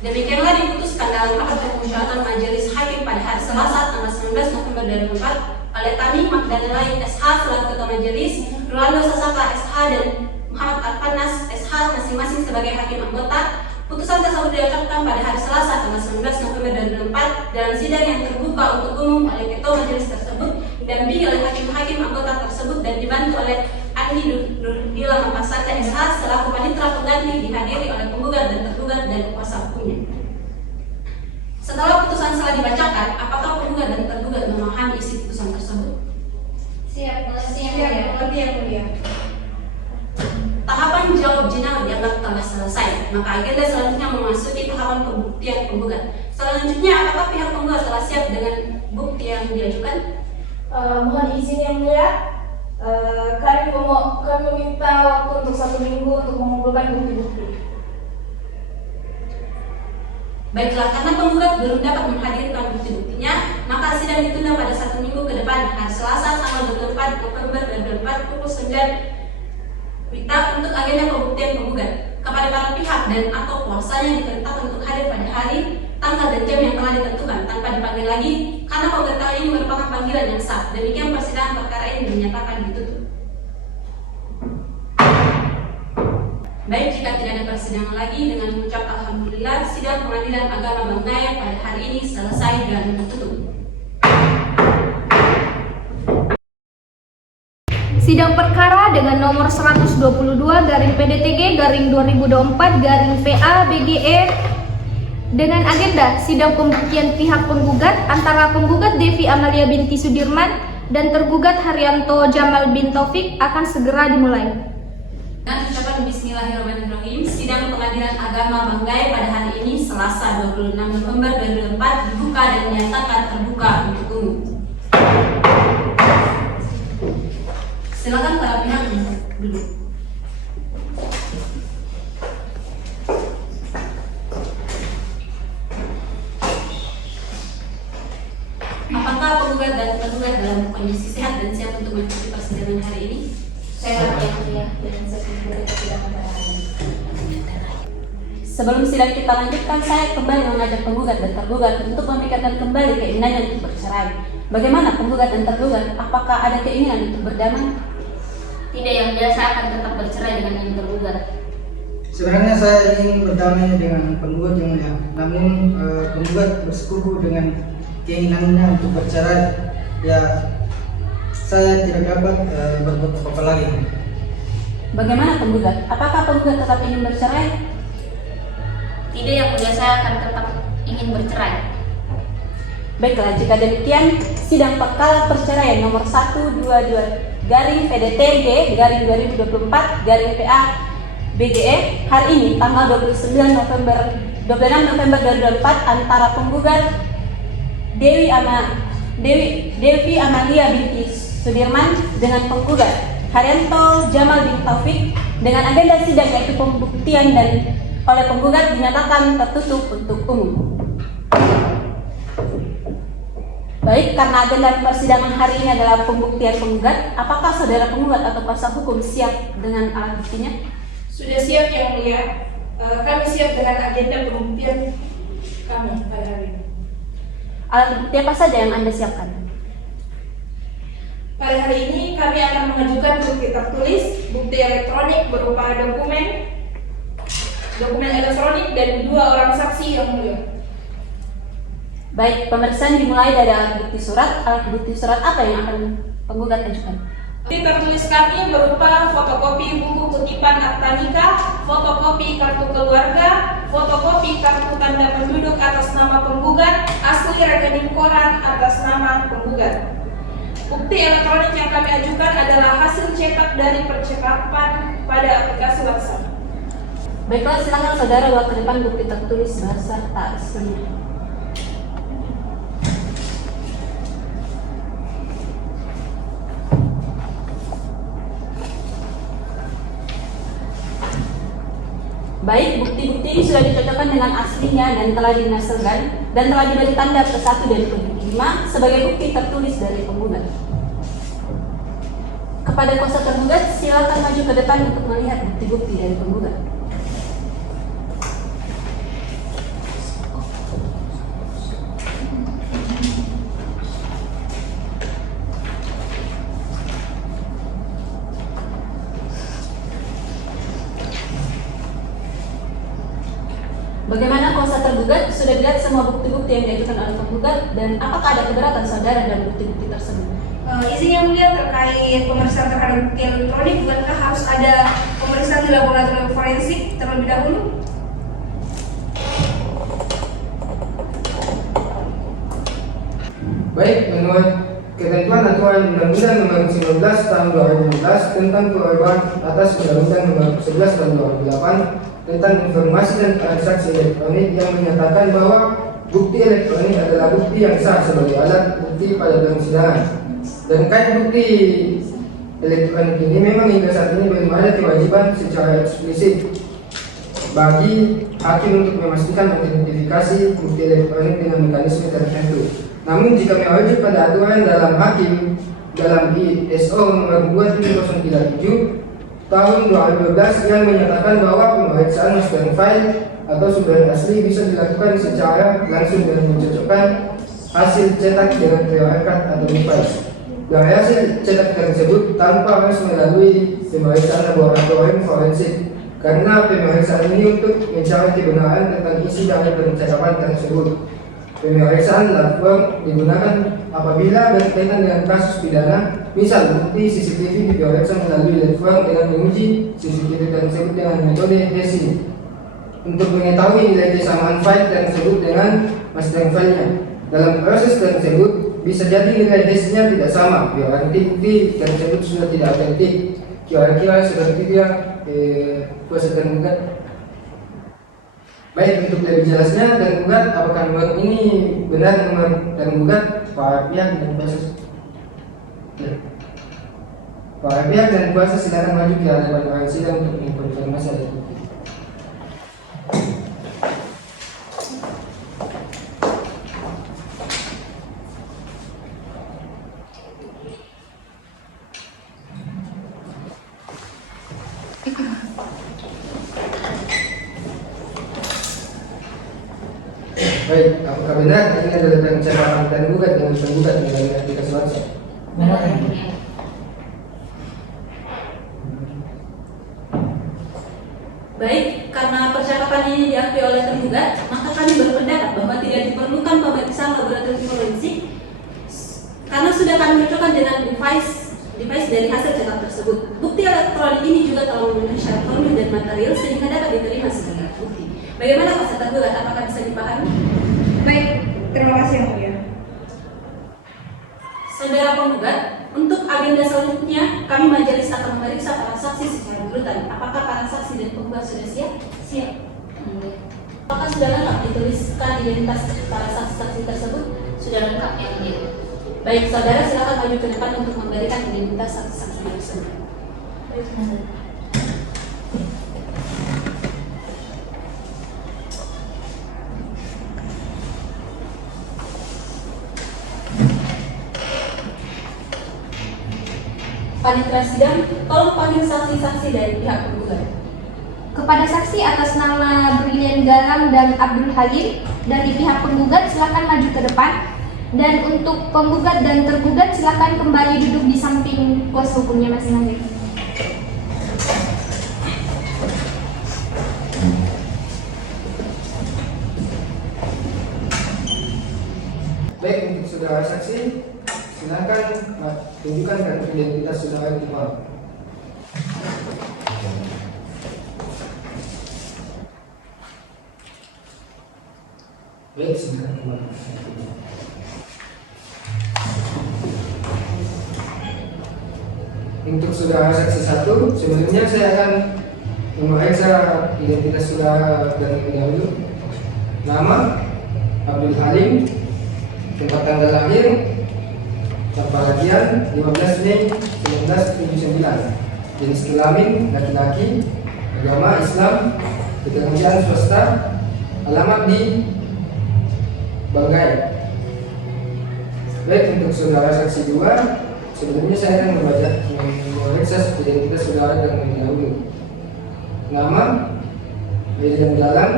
Demikianlah diputuskan dalam rapat permusyawaratan majelis hakim pada hari Selasa tanggal 19 November 2004 oleh kami Magdana Lain SH selaku ketua majelis, Rolando Sasaka SH dan Muhammad Arfanas SH masing-masing sebagai hakim anggota. Putusan tersebut diucapkan pada hari Selasa tanggal 19 November 2004 dalam sidang yang terbuka untuk umum oleh ketua majelis tersebut, didampingi oleh hakim-hakim anggota tersebut dan dibantu oleh Andi Nurdila Mampasada SH selaku panitera pengganti, dihadiri oleh penggugat dan tergugat dan kuasa hukumnya. Setelah putusan selah dibacakan, apakah penggugat dan tergugat memahami isi putusan tersebut? Siap, Mengerti Yang Mulia. Tahapan jawab jenang dianggap telah selesai, maka agenda selanjutnya memasuki tahapan melawan pembuktian penggugat. Selanjutnya, apakah pihak penggugat telah siap dengan bukti yang diajukan? Mohon izin yang mulia, kami meminta waktu untuk 1 minggu untuk mengumpulkan bukti-bukti. Baiklah, karena penggugat belum dapat menghadirkan bukti-buktinya, maka sidang ditunda pada 1 minggu ke depan, hari Selasa tanggal 24 November 2024 pukul 9 WITA untuk agenda pembuktian penggugat. Kepada para pihak dan atau kuasanya diperintahkan untuk hadir pada hari, tanggal dan jam yang telah ditentukan tanpa dipanggil lagi, karena pemberitahuan ini merupakan panggilan yang sah. Demikian persidangan perkara ini dinyatakan ditutup. Baik, jika tidak ada persidangan lagi, dengan mengucap alhamdulillah, sidang pengadilan agama Bangaya pada hari ini selesai dan ditutup. Sidang perkara dengan nomor 122 garing PDTG garing 2024 garing PA BGE dengan agenda sidang pembuktian pihak penggugat antara penggugat Devi Amalia binti Sudirman dan tergugat Haryanto Jamal bin Taufik akan segera dimulai. Dengan ucapan Bismillahirrahmanirrahim, sidang pengadilan agama Banggai pada hari ini Selasa 26 November 2024 dibuka dan dinyatakan terbuka untuk umum. Silakan para pihak duduk. Apakah penggugat dan tergugat dalam kondisi sehat dan siap untuk mengikuti persidangan hari ini? Saya yang mulia dan saya mengikuti persidangan pada hari ini. Sebelum sidang kita lanjutkan, saya kembali mengajak penggugat dan tergugat untuk memikirkan kembali keinginannya untuk bercerai. Bagaimana penggugat dan tergugat? Apakah ada keinginan untuk berdamai? Tidak, yang mulia, saya akan tetap bercerai dengan yang tergugat. Sebenarnya saya ingin berdamai dengan penggugat yang mulia, namun penggugat bersekufu dengan keinginannya untuk bercerai. Ya, saya tidak dapat berbuat apa-apa lagi. Bagaimana penggugat? Apakah penggugat tetap ingin bercerai? Tidak, yang mulia, saya akan tetap ingin bercerai. Baiklah, jika demikian, sidang perkara perceraian nomor 122 garing PDTG garing 2024 garing PA BGE hari ini tanggal 26 November 2024 antara penggugat Devi Amalia binti Sudirman dengan penggugat Haryanto Jamal bin Taufik dengan agenda sidang yaitu pembuktian dan oleh penggugat dinyatakan tertutup untuk umum. Baik, karena agenda persidangan hari ini adalah pembuktian penggugat, apakah saudara penggugat atau kuasa hukum siap dengan alat buktinya? Sudah siap yang mulia, kami siap dengan agenda pembuktian kami pada hari ini. Alat bukti apa saja yang Anda siapkan? Pada hari ini kami akan mengajukan bukti tertulis, bukti elektronik berupa dokumen elektronik dan 2 orang saksi yang mulia. Baik, pemeriksaan dimulai dari alat bukti surat. Alat bukti surat apa yang akan penggugat ajukan? Bukti tertulis kami berupa fotokopi buku kutipan akta nikah, fotokopi kartu keluarga, fotokopi kartu tanda penduduk atas nama penggugat, asli rekening koran atas nama penggugat. Bukti elektronik yang kami ajukan adalah hasil cetak dari percakapan pada aplikasi WhatsApp. Baiklah, silakan saudara bawa ke depan bukti tertulis beserta isinya. Baik, bukti-bukti ini sudah dicocokkan dengan aslinya dan telah dinaselkan dan telah diberi tanda +1 dan +5 sebagai bukti tertulis dari penggugat. Kepada kuasa tergugat, silakan maju ke depan untuk melihat bukti-bukti dari penggugat. Bagaimana kuasa tergugat? Sudah dilihat semua bukti-bukti yang diajukan oleh penggugat dan apakah ada keberatan saudara dalam bukti-bukti tersebut? Izin yang mulia terkait pemeriksaan terhadap bukti elektronik, bukankah harus ada pemeriksaan di laboratorium forensik terlebih dahulu? Baik, menurut ketentuan aturan Undang-Undang Nomor 19 Tahun 2015 tentang perubahan atas Undang-Undang Nomor 11 Tahun 2008 tentang informasi dan transaksi elektronik yang menyatakan bahwa bukti elektronik adalah bukti yang sah sebagai alat bukti pada persidangan. Dan kait bukti elektronik ini memang hingga saat ini belum ada kewajiban secara eksplisit bagi hakim untuk memastikan mengidentifikasi bukti elektronik dengan mekanisme tertentu. Namun jika merujuk pada aturan dalam hakim dalam ISO nomor 2737 tahun 2012 yang menyatakan bahwa pemeriksaan master file atau sumber asli bisa dilakukan secara langsung dengan mencocokkan hasil cetak dengan perangkat atau device. Dari hasil cetak tersebut tanpa harus melalui pemeriksaan laboratorium forensik, karena pemeriksaan ini untuk mencari kebenaran tentang isi dari percakapan tersebut. Pemeriksaan lab work digunakan apabila berkaitan dengan kasus pidana, misal bukti CCTV diperiksa melalui lab work dengan menguji CCTV tersebut dengan metode hashing untuk mengetahui nilai kesamaan file tersebut dengan master file-nya. Dalam proses tersebut bisa jadi nilai hashnya tidak sama, berarti bukti tersebut sudah tidak otentik. Kira-kira seperti itu ya kuasa tergugat. Baik, untuk lebih jelasnya tergugat apakah nomor ini benar nomor tergugat, para pihak dan kuasa. Para pihak dan kuasa silakan maju ke hadapan orang sidang untuk mengonfirmasi hal itu. Baik, apakah benar ini adalah percakapan tergugat dengan penggugat melalui aplikasi WhatsApp? Baik, karena percakapan ini diakui oleh tergugat, maka kami berpendapat bahwa tidak diperlukan pemeriksaan laboratorium forensik karena sudah kami cocokkan dengan device dari hasil cetak tersebut. Bukti elektronik ini juga telah memenuhi syarat formil dan material sehingga dapat diterima sebagai alat bukti. Bagaimana kuasa tergugat? Apakah bisa dipahami? Baik, terima kasih Yang Mulia. Saudara penggugat, untuk agenda selanjutnya kami majelis akan memeriksa para saksi secara berurutan. Apakah para saksi dan penggugat sudah siap? Siap. Apakah sudah lengkap dituliskan identitas para saksi-saksi tersebut? Sudah lengkap Yang Mulia. Baik, saudara silakan maju ke depan untuk memberikan identitas saksi-saksi tersebut. Panitia sidang, tolong panggil saksi-saksi dari pihak penggugat. Kepada saksi atas nama Brilian Galang dan Abdul Halim dari pihak penggugat silakan maju ke depan. Dan untuk penggugat dan tergugat silakan kembali duduk di samping kuasa hukumnya masing-masing. Baik, untuk saudara saksi, silakan tunjukkan kartu identitas saudara di bawah. Baik, silakan. Untuk saudara saksi satu, sebelumnya saya akan memeriksa identitas saudara terlebih dahulu. Nama Abdul Halim, tempat tanggal lahir Samparagian 15 Mei 1979, jenis kelamin laki-laki, agama Islam, pekerjaan swasta, alamat di Banggai. Baik, untuk saudara saksi 2, sebelumnya saya akan memeriksa identitas saudara terlebih dahulu. Nama Brilian Galang,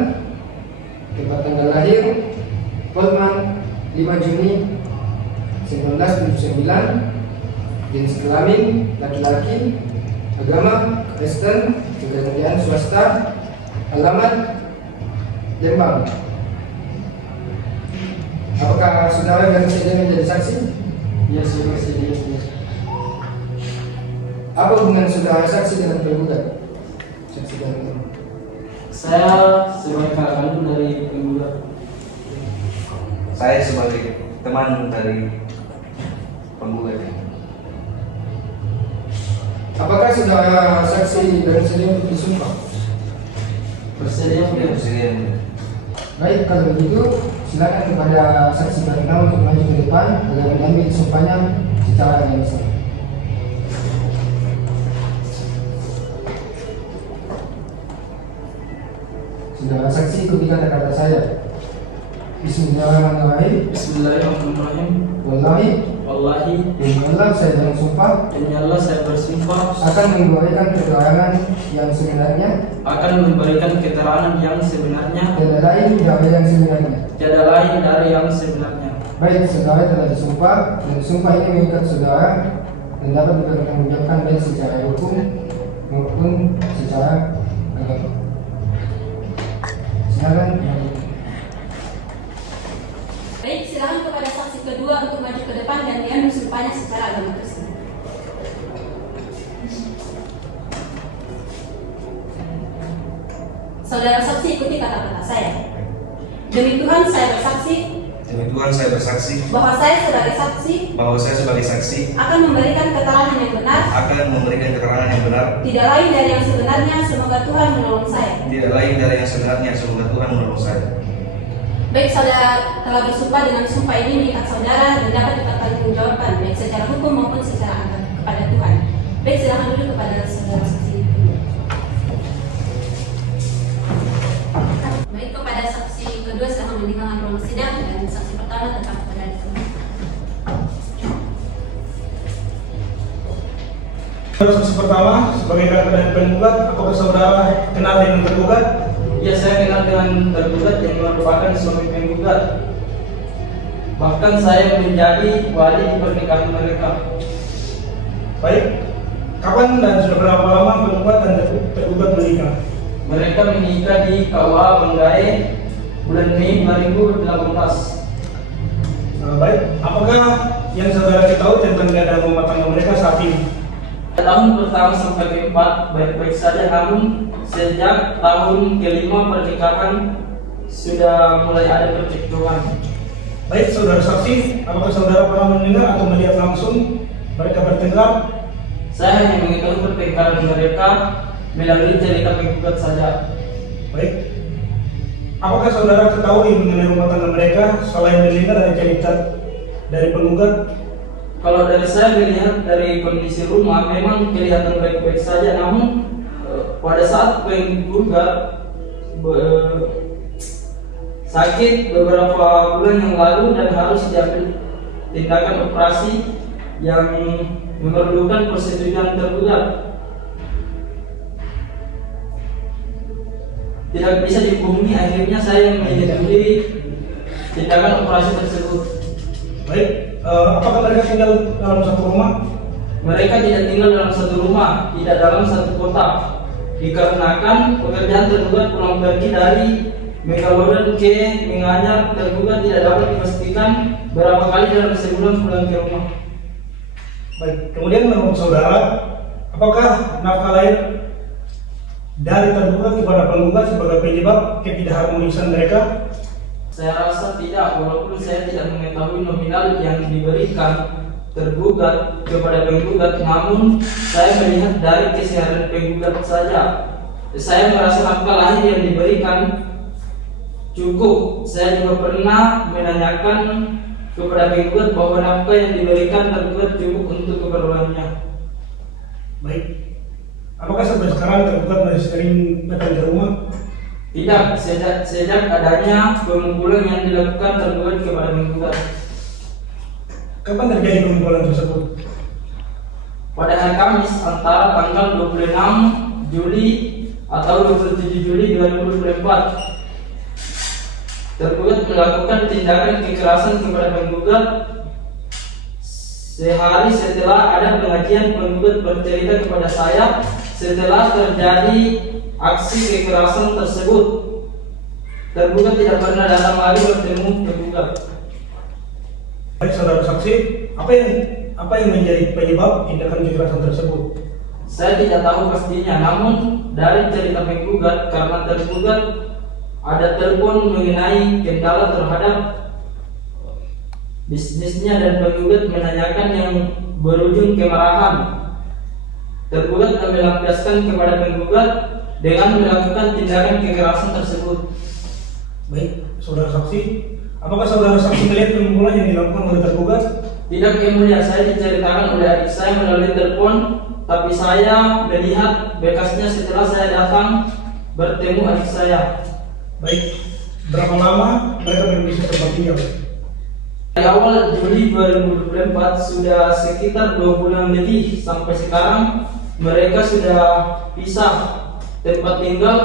tempat tanggal lahir Polman 5 Juni 1979, jenis kelamin laki-laki, agama Kristen, pekerjaan swasta, alamat Lembang. Apakah saudara bersedia menjadi saksi? Ya, sudah bersedia. Apa hubungan saudara saksi dengan tergugat? Saksi dari Saya sebagai kakak kandung dari penggugat. Saya sebagai teman dari penggugat. Apakah saudara saksi bersedia untuk disumpah? Bersedia mulia. Bersedia yang mulia. Baik, kalau begitu silakan kepada saksi Barina untuk maju ke depan agar mengambil sumpahnya secara langsung. Saudara saksi ikuti kata-kata saya. Bismillahirrahmanirrahim. Bismillahirrahmanirrahim. Wallahi, demi Allah saya bersumpah Demi Allah saya bersumpah akan memberikan keterangan yang sebenarnya tiada lain dari yang sebenarnya. Baik, saudara telah disumpah dan sumpah ini mengikat saudara dan dapat dipertanggungjawabkan baik secara hukum maupun secara agama. Silakan. Baik, silakan kepada saksi kedua untuk maju ke depan dan diambil sumpahnya secara agama Kristen. Saudara saksi ikuti kata-kata saya. Demi Tuhan saya bersaksi Demi Tuhan saya bersaksi bahwa saya sebagai saksi akan memberikan keterangan yang benar, tidak lain dari yang sebenarnya, semoga Tuhan menolong saya. Baik, saudara telah bersumpah dengan sumpah ini mengikat saudara dan dapat dipertanggungjawabkan baik secara hukum maupun secara agama kepada Tuhan. Baik, silakan dulu kepada saudara saksi. Baik, kepada saksi kedua silakan meninggalkan ruang sidang dan saksi pertama tetap berada di tempat. Saksi pertama sebagai kakak dari penggugat, apakah saudara kenal dengan tergugat? Ya, saya kenal dengan tergugat yang merupakan suami penggugat. Bahkan saya menjadi wali di pernikahan mereka. Baik, kapan dan sudah berapa lama penggugat dan tergugat menikah? Mereka menikah di KUA Benggai bulan Mei 2018. Baik, apakah yang saudara ketahui tentang keadaan rumah tangga mereka saat ini? Tahun pertama sampai keempat baik-baik saja, namun sejak tahun kelima pernikahan sudah mulai ada percekcokan. Baik, saudara saksi, apakah saudara pernah mendengar atau melihat langsung mereka bertengkar? Saya hanya mengetahui pertengkaran mereka melalui cerita penggugat saja. Baik, apakah saudara ketahui mengenai rumah tangga mereka selain mendengar dari cerita dari penggugat? Kalau dari saya melihat dari kondisi rumah memang kelihatan baik-baik saja, namun pada saat penggugat sakit beberapa bulan yang lalu dan harus diambil tindakan operasi yang memerlukan persetujuan tergugat, tidak bisa dihubungi, akhirnya saya menyetujui tindakan operasi tersebut. Baik, apakah mereka tinggal dalam satu rumah? Mereka tidak tinggal dalam satu rumah, tidak dalam satu kota, dikarenakan pekerjaan tergugat pulang pergi dari Megalodon ke Menganyar. Tergugat tidak dapat dipastikan berapa kali dalam sebulan pulang ke rumah. Baik, kemudian menurut saudara, apakah nafkah lahir dari tergugat kepada penggugat sebagai penyebab ketidakharmonisan mereka? Saya rasa tidak, walaupun saya tidak mengetahui nominal yang diberikan tergugat kepada penggugat, namun saya melihat dari keseharian penggugat saja. Saya merasa nafkah lahir yang diberikan cukup. Saya juga pernah menanyakan kepada penggugat bahwa nafkah yang diberikan tergugat cukup untuk keperluannya. Baik, apakah sampai sekarang tergugat masih sering datang ke rumah? Tidak, sejak adanya pengumpulan yang dilakukan tergugat kepada penggugat. Kapan terjadi pengumpulan tersebut? Pada hari Kamis antara tanggal 26 Juli atau 27 Juli 2024. Tergugat melakukan tindakan kekerasan kepada penggugat sehari setelah ada pengajian. Penggugat bercerita kepada saya setelah terjadi aksi kekerasan tersebut. Tergugat tidak pernah datang lagi bertemu penggugat. Baik, saudara saksi, apa yang menjadi penyebab tindakan kekerasan tersebut? Saya tidak tahu pastinya, namun dari cerita penggugat, karena tergugat ada telepon mengenai kendala terhadap bisnisnya dan penggugat menanyakan yang berujung kemarahan. Tergugat melampiaskan kepada penggugat dengan melakukan tindakan kekerasan tersebut. Baik, saudara saksi, apakah saudara saksi melihat pemukulan yang dilakukan oleh tergugat? Tidak, Yang Mulia, saya diceritakan oleh adik saya melalui telepon, tapi saya melihat bekasnya setelah saya datang bertemu adik saya. Baik, berapa lama mereka berpisah tempat tinggal? Dari awal Juli 2024 sudah sekitar 2 bulan lebih, sampai sekarang mereka sudah pisah tempat tinggal.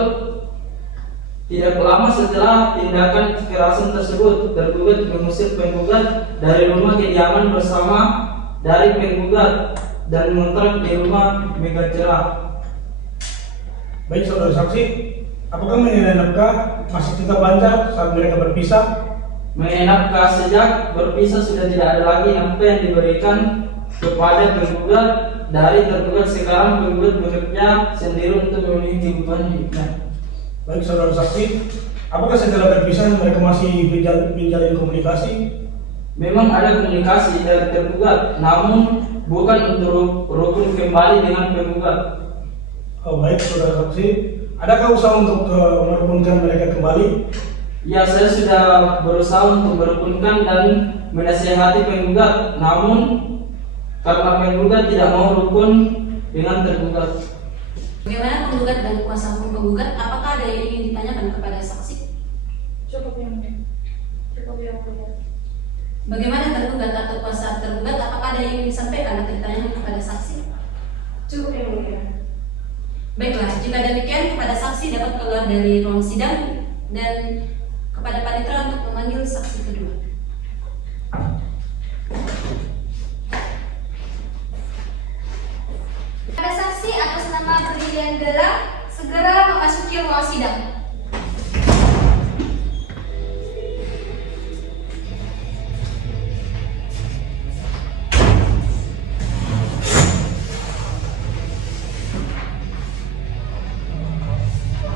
Tidak lama setelah tindakan kekerasan tersebut, tergugat mengusir penggugat dari rumah kediaman bersama dari penggugat dan mengontrak di rumah Mega Cerah. Baik, saudara saksi, apakah mengenai nafkah masih tetap lancar saat mereka berpisah? Mengenai nafkah, sejak berpisah sudah tidak ada lagi nafkah yang diberikan kepada penggugat. Dari tergugat sekarang penggugat bekerja sendiri untuk memenuhi kebutuhan hidupnya. Baik, saudara saksi, apakah setelah berpisah mereka masih menjalin komunikasi? Memang ada komunikasi dari tergugat, namun bukan untuk rukun kembali dengan penggugat. Oh, baik, saudara saksi, adakah usaha untuk merukunkan mereka kembali? Ya, saya sudah berusaha untuk merukunkan dan menasihati penggugat, namun karena penggugat tidak mau rukun dengan tergugat. Bagaimana penggugat dan kuasa hukum penggugat? Apakah ada yang ingin ditanyakan kepada saksi? Cukup Yang Mulia. Cukup Yang Mulia. Bagaimana tergugat atau kuasa tergugat? Apakah ada yang ingin disampaikan atau ditanyakan kepada saksi? Cukup Yang Mulia. Baiklah, jika demikian kepada saksi dapat keluar dari ruang sidang dan kepada panitera untuk memanggil saksi kedua. Pada saksi atas nama Brilian Galang segera memasuki ruang sidang.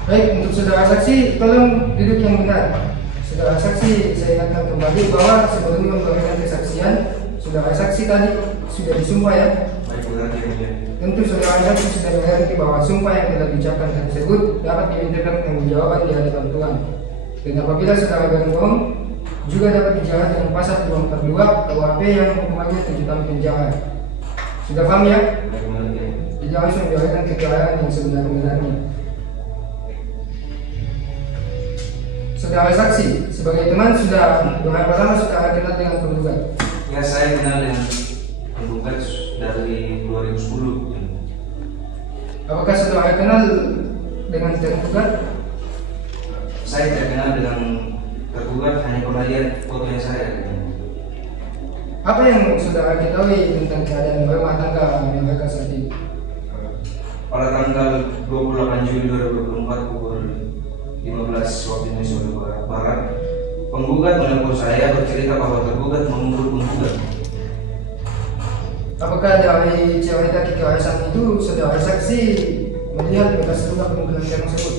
Baik, untuk saudara saksi, tolong duduk yang benar. Saudara saksi, saya ingatkan kembali bahwa sebelum memberikan kesaksian, saudara saksi tadi sudah disumpah ya. Baik, berarti Yang Mulia. Tentu saudara saksi sudah mengerti bahwa sumpah yang telah diucapkan tersebut dapat dimintakan pertanggungjawaban di hadapan Tuhan. Dan apabila saudara berbohong, juga dapat dijerat dengan pasal 242 KUHP yang hukumannya 7 tahun penjara. Sudah paham ya? Baik, berarti Yang Mulia. Jadi harus memberikan keterangan yang sebenar-benarnya. Saudara saksi, sebagai teman sudah berapa lama saudara kenal dengan penggugat? Ya, saya kenal dengan penggugat dari 2010. Apakah saudara kenal dengan tergugat? Saya tidak kenal dengan tergugat, hanya pernah lihat fotonya saya. Apa yang saudara ketahui tentang keadaan rumah tangga mereka saat ini? Pada tanggal 28 Juli 2024 pukul 15 waktu Indonesia Barat, penggugat menelpon saya bercerita bahwa tergugat memukul penggugat. Apakah dari cerita kekerasan itu saudara saksi melihat bekas luka pemukulan tersebut?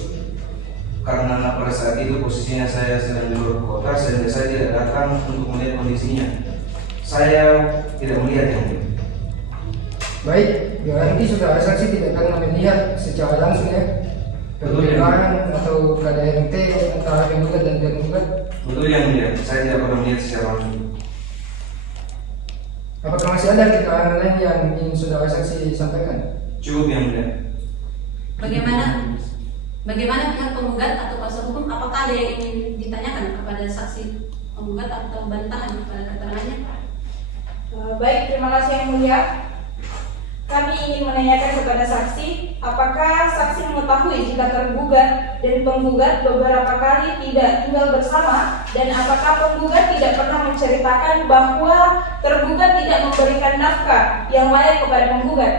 Karena pada saat itu posisinya saya sedang di luar kota, sehingga saya tidak datang untuk melihat kondisinya. Saya tidak melihat yang itu. Baik, berarti saudara saksi tidak pernah melihat secara langsung ya permukaan atau KDRT antara penggugat dan tergugat? Betul Yang Mulia, saya tidak pernah melihat secara langsung. Apakah masih ada keterangan lain yang ingin saudara saksi sampaikan? Cukup Yang Mulia. Bagaimana pihak penggugat atau kuasa hukum? Apakah ada yang ingin ditanyakan kepada saksi penggugat atau bantahan kepada keterangannya? Baik, terima kasih Yang Mulia. Kami ingin menanyakan kepada saksi, apakah saksi mengetahui jika tergugat dan penggugat beberapa kali tidak tinggal bersama, dan apakah penggugat tidak pernah menceritakan bahwa tergugat tidak memberikan nafkah yang layak kepada penggugat?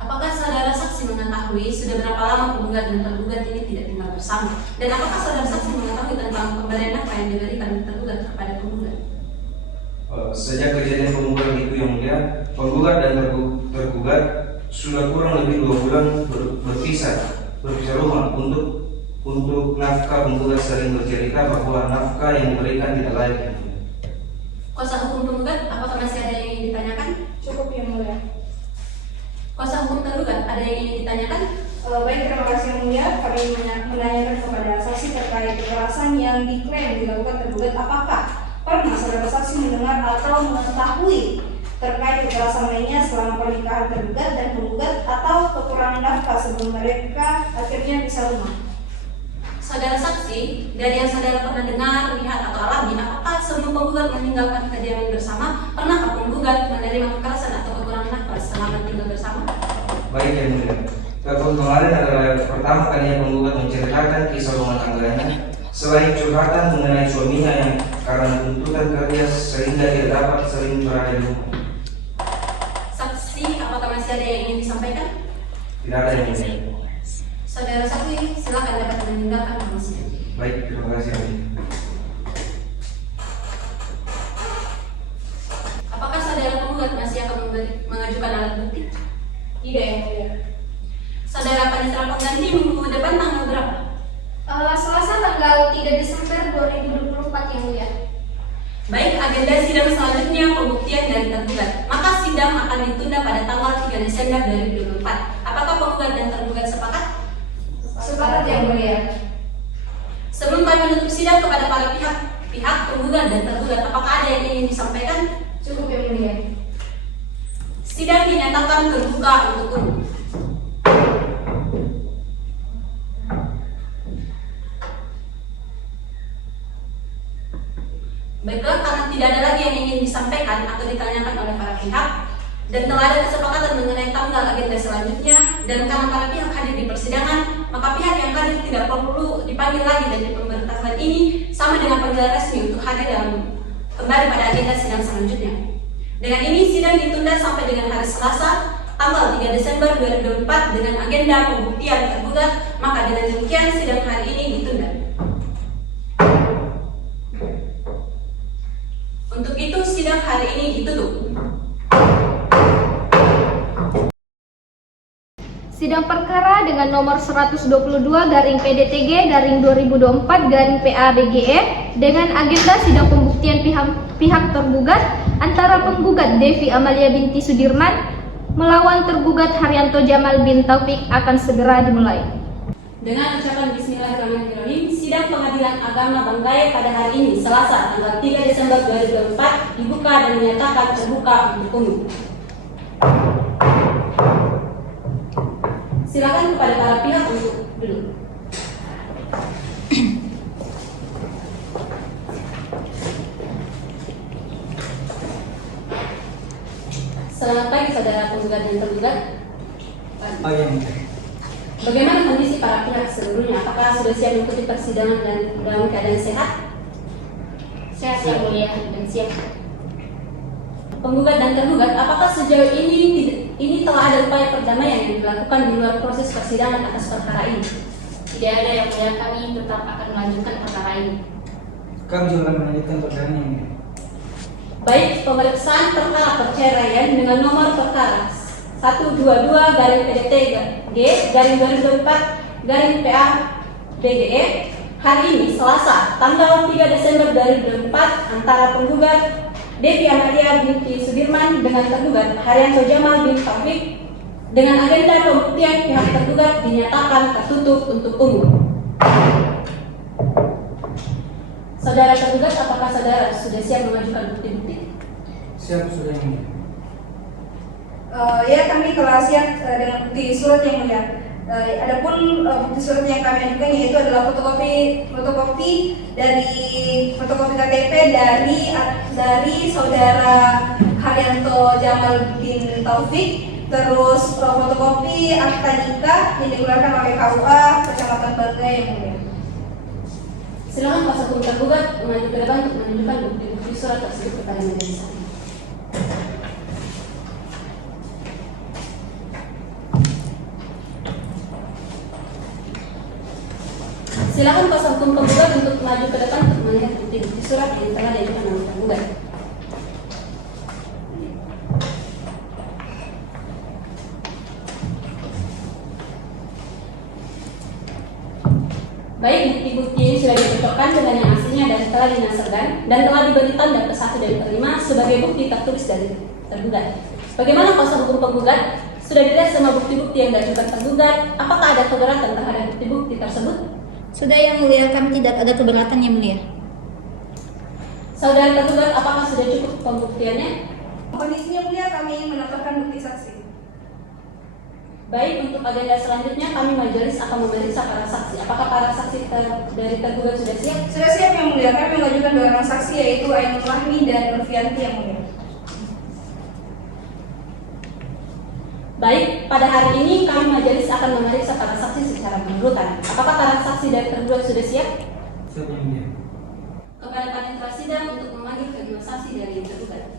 Apakah saudara saksi mengetahui sudah berapa lama penggugat dan tergugat ini tidak tinggal bersama? Dan apakah saudara saksi mengetahui tentang pemberian nafkah yang diberikan tergugat kepada penggugat? Sejak kejadian pemukulan itu Yang Mulia, penggugat dan tergugat sudah kurang lebih 2 bulan berpisah rumah. Untuk nafkah, penggugat sering bercerita bahwa nafkah yang diberikan tidak layak. Kuasa hukum penggugat, apakah masih ada yang ingin ditanyakan? Cukup Yang Mulia. Kuasa hukum tergugat, ada yang ingin ditanyakan? Baik, terima kasih yang mulia. Kami menanyakan kepada saksi terkait kekerasan yang diklaim dilakukan tergugat. Apakah pernah saudara saksi mendengar atau mengetahui terkait kekerasan lainnya selama pernikahan tergugat dan penggugat atau kekurangan nafkah sebelum mereka akhirnya bisa rumah? Saudara saksi, dari yang saudara pernah dengar, lihat atau alami, apakah sebelum penggugat meninggalkan kediaman bersama, pernahkah penggugat menerima kekerasan atau kekurangan nafkah selama tinggal bersama? Baik yang mulia. Telepon kemarin adalah pertama kalinya penggugat menceritakan kisah rumah tangganya. Selain curhatan mengenai suaminya yang karena tuntutan kerja sehingga tidak dapat sering berada di rumah. Saksi, apakah masih ada yang ingin disampaikan? Tidak ada yang mulia. Saudara saksi, silakan dapat meninggalkan ruang sidang. Baik, terima kasih yang mulia. Apakah saudara penggugat masih akan mengajukan alat bukti? Tidak yang mulia. Saudara panitera pengganti minggu depan tanggal berapa? Selasa tanggal 3 Desember 2024 yang mulia. Baik, agenda sidang selanjutnya pembuktian dari tergugat. Maka sidang akan ditunda pada tanggal 3 Desember 2024. Apakah penggugat dan tergugat sepakat? Sepakat yang mulia. Sebelum kami menutup sidang kepada para pihak penggugat dan tergugat, apakah ada yang ingin disampaikan? Cukup yang mulia. Sidang dinyatakan terbuka untuk umum. Baiklah, karena tidak ada lagi yang ingin disampaikan atau ditanyakan oleh para pihak dan telah ada kesepakatan mengenai tanggal agenda selanjutnya, dan karena para pihak hadir di persidangan, maka pihak yang hadir tidak perlu dipanggil lagi dari pemberitahuan ini sama dengan panggilan resmi untuk hadir dalam kembali pada agenda sidang selanjutnya. Dengan ini sidang ditunda sampai dengan hari Selasa tanggal 3 Desember 2024 dengan agenda pembuktian tergugat. Maka dengan demikian sidang hari ini ditunda. Untuk itu sidang hari ini ditutup. Sidang perkara dengan nomor 122 garing PDTG garing 2024 garing PABGE dengan agenda sidang pembuktian pihak tergugat antara penggugat Devi Amalia binti Sudirman melawan tergugat Haryanto Jamal bin Taufik akan segera dimulai. Dengan ucapan Bismillahirrahmanirrahim, sidang Pengadilan Agama Banggai pada hari ini Selasa tanggal 3 Desember 2024 dibuka dan dinyatakan terbuka untuk umum. Silakan kepada para pihak untuk duduk. Selamat pagi saudara penggugat dan tergugat. Bagaimana kondisi para pihak seluruhnya? Apakah sudah siap mengikuti persidangan dan dalam keadaan sehat? Sehat yang mulia dan siap. Penggugat dan tergugat, apakah sejauh ini telah ada upaya perdamaian yang dilakukan di luar proses persidangan atas perkara ini? Tidak ada yang mulia, kami tetap akan melanjutkan perkara ini. Kami juga akan melanjutkan perkara ini. Baik, pemeriksaan perkara perceraian dengan nomor perkara 122 garing PDTG garing 2024 garing PABGE hari ini Selasa tanggal 3 Desember 2024 antara penggugat Devi Amalia binti Sudirman dengan tergugat Haryanto Jamal bin Taufik dengan agenda pembuktian pihak tergugat dinyatakan tertutup untuk umum. Saudara tergugat, apakah saudara sudah siap mengajukan bukti-bukti? Siap, sudah yang mulia. Ya, kami telah siap dengan bukti surat yang mulia. Adapun bukti surat yang kami ajukan yaitu adalah fotokopi dari fotokopi KTP dari saudara Haryanto Jamal bin Taufik, terus fotokopi akta nikah yang dikeluarkan oleh KUA Kecamatan Banggai yang mulia. Silakan kuasa hukum tergugat maju ke depan untuk menunjukkan bukti-bukti surat tersebut kepada majelis hakim. Silakan kuasa hukum penggugat untuk maju ke depan untuk melihat bukti-bukti surat yang telah diajukan oleh penggugat. Baik, bukti-bukti ini sudah dicocokkan dengan yang aslinya dan telah dinasarkan dan telah diberi tanda ke 1 dan ke 5 sebagai bukti tertulis dari tergugat. Bagaimana kuasa hukum penggugat? Sudah dilihat semua bukti-bukti yang diajukan tergugat, apakah ada keberatan terhadap bukti-bukti tersebut? Sudah yang mulia, kami tidak ada keberatan yang mulia. Saudara tergugat, apakah sudah cukup pembuktiannya? Kondisi yang mulia, kami ingin mendapatkan bukti saksi. Baik, untuk agenda selanjutnya kami majelis akan memeriksa para saksi. Apakah para saksi dari tergugat sudah siap? Sudah siap yang mulia, kami mengajukan 2 orang saksi yaitu Ainul Rahmi dan Nurfianti yang mulia. Baik, pada hari ini kami majelis akan memeriksa para saksi secara berurutan. Apakah para saksi dari tergugat sudah siap? Siapa yang mulia? Kepada panitia sidang untuk memanggil kedua saksi dari tergugat.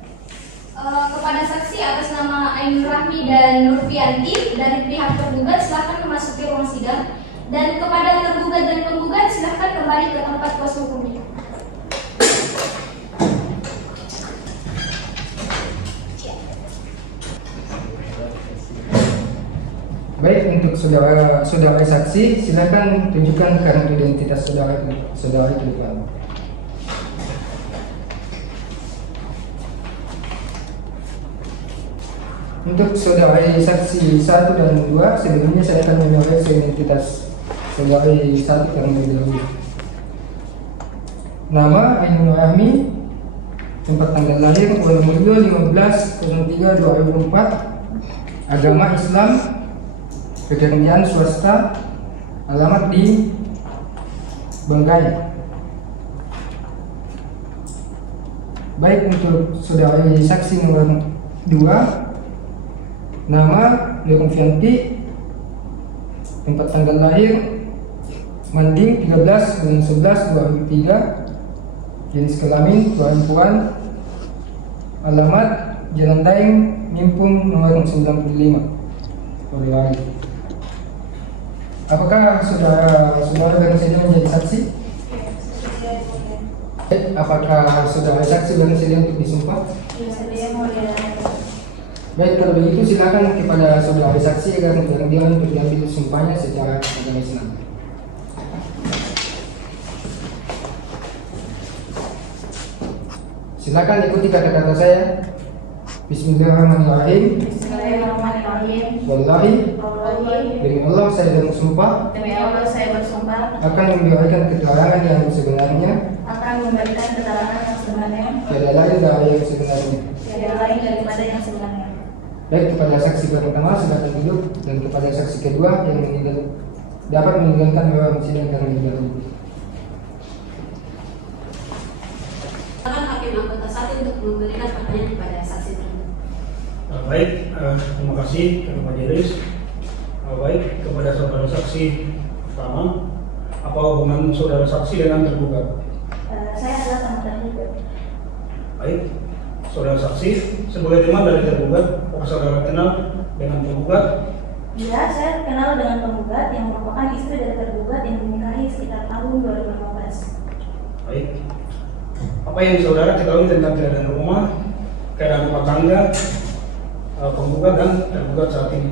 Kepada saksi atas nama Ainul Rahmi dan Nurfianti dari pihak tergugat silakan memasuki ruang sidang, dan kepada tergugat dan penggugat silakan kembali ke tempat kuasa hukumnya. Baik, untuk saudara saksi, silakan tunjukkan kartu identitas saudara ke depan. Untuk saudara saksi 1 dan 2, sebelumnya saya akan memeriksa identitas saudara 1 terlebih dahulu. Nama Ainul Rahmi, tempat tanggal lahir 15/03/2004, agama Islam, pekerjaan swasta, alamat di Banggai. Baik, untuk saudara saksi nomor 2, nama Nurfianti, tempat tanggal lahir Manding 13/11/2003, jenis kelamin perempuan, alamat Jalan Daeng, Mimpung nomor 95, Polewali. Apakah saudara dan saya menjadi saksi? Apakah saudara saksi dan saya untuk disumpah? Baik, kalau begitu silakan kepada saudara saksi agar dia untuk diambil sumpahnya secara agama Islam. Silakan ikuti kata-kata saya. Bismillahirrahmanirrahim. Wallahi, demi Allah saya bersumpah akan memberikan keterangan yang sebenarnya, tiada lain dari yang sebenarnya. Baik, kepada saksi pertama silakan duduk, dan kepada saksi kedua yang dapat meninggalkan ruang sidang terlebih dahulu. Silakan hakim anggota 1 untuk memberikan pertanyaan kepada saksi tersebut. Baik, terima kasih kepada majelis. Baik, kepada saudara saksi pertama, apa hubungan saudara saksi dengan tergugat? Saya adalah sama tergugat. Baik, saudara saksi sebagai teman dari tergugat, apakah saudara kenal dengan tergugat? Ya, saya kenal dengan penggugat yang merupakan istri dari tergugat yang dinikahi sekitar tahun 2015. Baik, apa yang saudara ketahui tentang keadaan rumah, keadaan rumah tangga penggugat dan tergugat saat ini?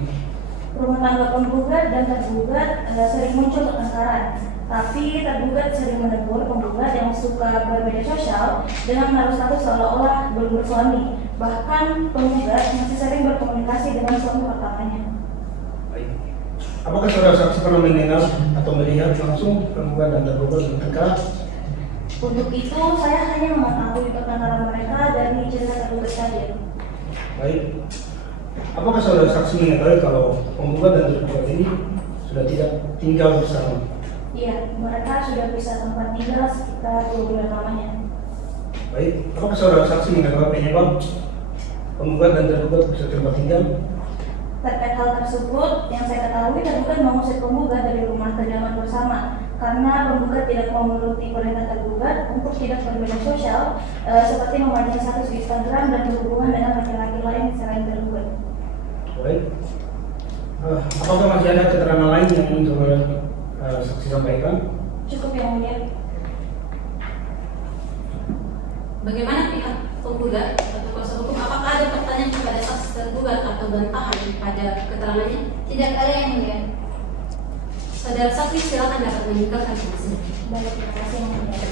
Rumah tangga penggugat dan tergugat sering muncul pertengkaran, tapi tergugat sering menegur penggugat yang suka bermedia sosial dengan menaruh status seolah-olah belum bersuami. Bahkan penggugat masih sering berkomunikasi dengan suami pertamanya. Baik, apakah saudara saksi pernah mendengar atau melihat langsung penggugat dan tergugat bertengkar? Untuk itu saya hanya mengetahui pertengkaran mereka dari cerita tergugat saja. Baik, apakah saudara saksi mengetahui kalau penggugat dan tergugat ini sudah tidak tinggal bersama? Iya, mereka sudah bisa tempat tinggal sekitar 2 bulan lamanya. Baik, apakah saudara saksi mengetahui penyebab penggugat dan tergugat bisa tempat tinggal? Terkait hal tersebut, yang saya ketahui tergugat mengusir penggugat dari rumah kediaman bersama karena penggugat tidak mau menuruti perintah tergugat untuk tidak bermedia sosial seperti memajang status di Instagram dan berhubungan dengan laki-laki lain selain tergugat. Baik, apakah masih ada keterangan lain yang ingin saudara saksi sampaikan? Cukup yang mulia. Bagaimana pihak penggugat atau kuasa hukum? Apakah ada pertanyaan kepada saksi tergugat atau bantahan pada keterangannya? Tidak ada yang mulia. Saudara saksi silakan dapat meninggalkan saksi. Baik, terima kasih yang mulia.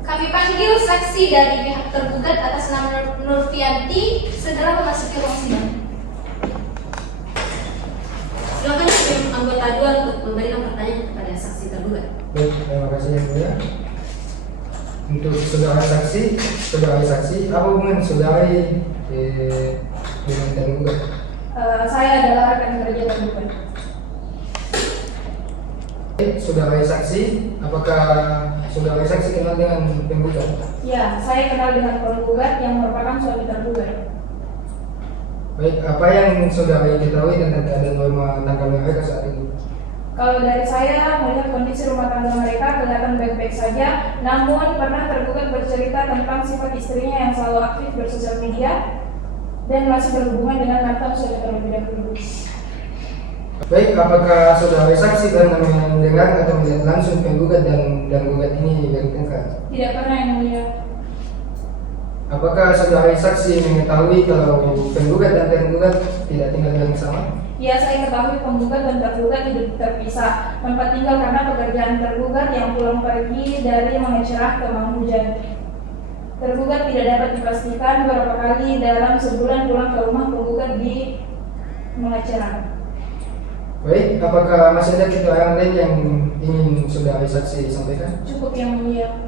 Kami panggil saksi dari pihak tergugat atas nama Nurfianti segera memasuki ruang sidang. Silakan hakim anggota 2 untuk memberikan pertanyaan kepada saksi tergugat. Baik, terima kasih yang mulia. Untuk saudara saksi, apa hubungan saudara dengan tergugat? Saya adalah rekan kerja tergugat. Saudara saksi, apakah saudara saksi kenal dengan penggugat? Ya, saya kenal dengan penggugat yang merupakan suami tergugat. Baik, apa yang saudara ketahui tentang keadaan rumah tangga mereka saat itu? Kalau dari saya melihat kondisi rumah tangga mereka kelihatan baik-baik saja, namun pernah tergugat bercerita tentang sifat istrinya yang selalu aktif bersosial media dan masih berhubungan dengan mantan suami terlebih dahulu. Baik, apakah saudara saksi pernah mendengar atau melihat langsung penggugat dan gugat ini bertengkar? Tidak pernah yang mulia. Apakah saudara saksi mengetahui kalau penggugat dan tergugat tidak tinggal yang sama? Ya, saya ketahui penggugat dan tergugat hidup terpisah. Tempat tinggal karena pekerjaan tergugat yang pulang pergi dari mengecerah ke hujan. Tergugat tidak dapat dipastikan berapa kali dalam sebulan pulang ke rumah penggugat di mengecerah. Baik, apakah masih ada keterangan lain yang ingin saudara saksi sampaikan? Cukup yang mulia.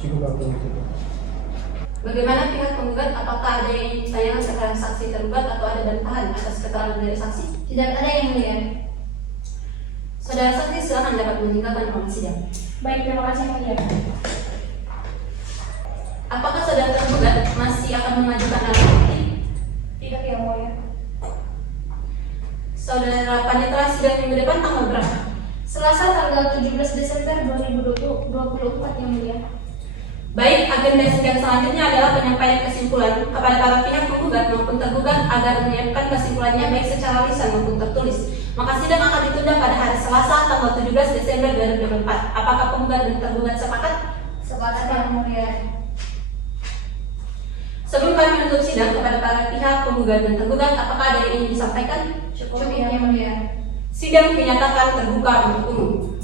Cukup apa itu? Bagaimana pihak penggugat? Apakah ada yang ingin ditanyakan keterangan saksi tergugat atau ada bantahan atas keterangan dari saksi? Tidak ada yang mulia. Saudara saksi silakan dapat meninggalkan ruang sidang. Baik, terima kasih yang mulia. Apakah saudara tergugat masih akan mengajukan alat bukti? Tidak yang mulia. Saudara panitera sidang minggu depan tanggal berapa? Selasa tanggal 17 Desember 2024 yang mulia. Baik, agenda sidang selanjutnya adalah penyampaian kesimpulan kepada para pihak penggugat maupun tergugat agar menyiapkan kesimpulannya baik secara lisan maupun tertulis. Maka sidang akan ditunda pada hari Selasa tanggal 17 Desember 2024. Apakah penggugat dan tergugat sepakat? Sepakat yang mulia. Sebelum kami menutup sidang kepada para pihak penggugat dan tergugat, apakah ada yang ingin disampaikan? Cukup yang mulia. Sidang dinyatakan terbuka untuk umum.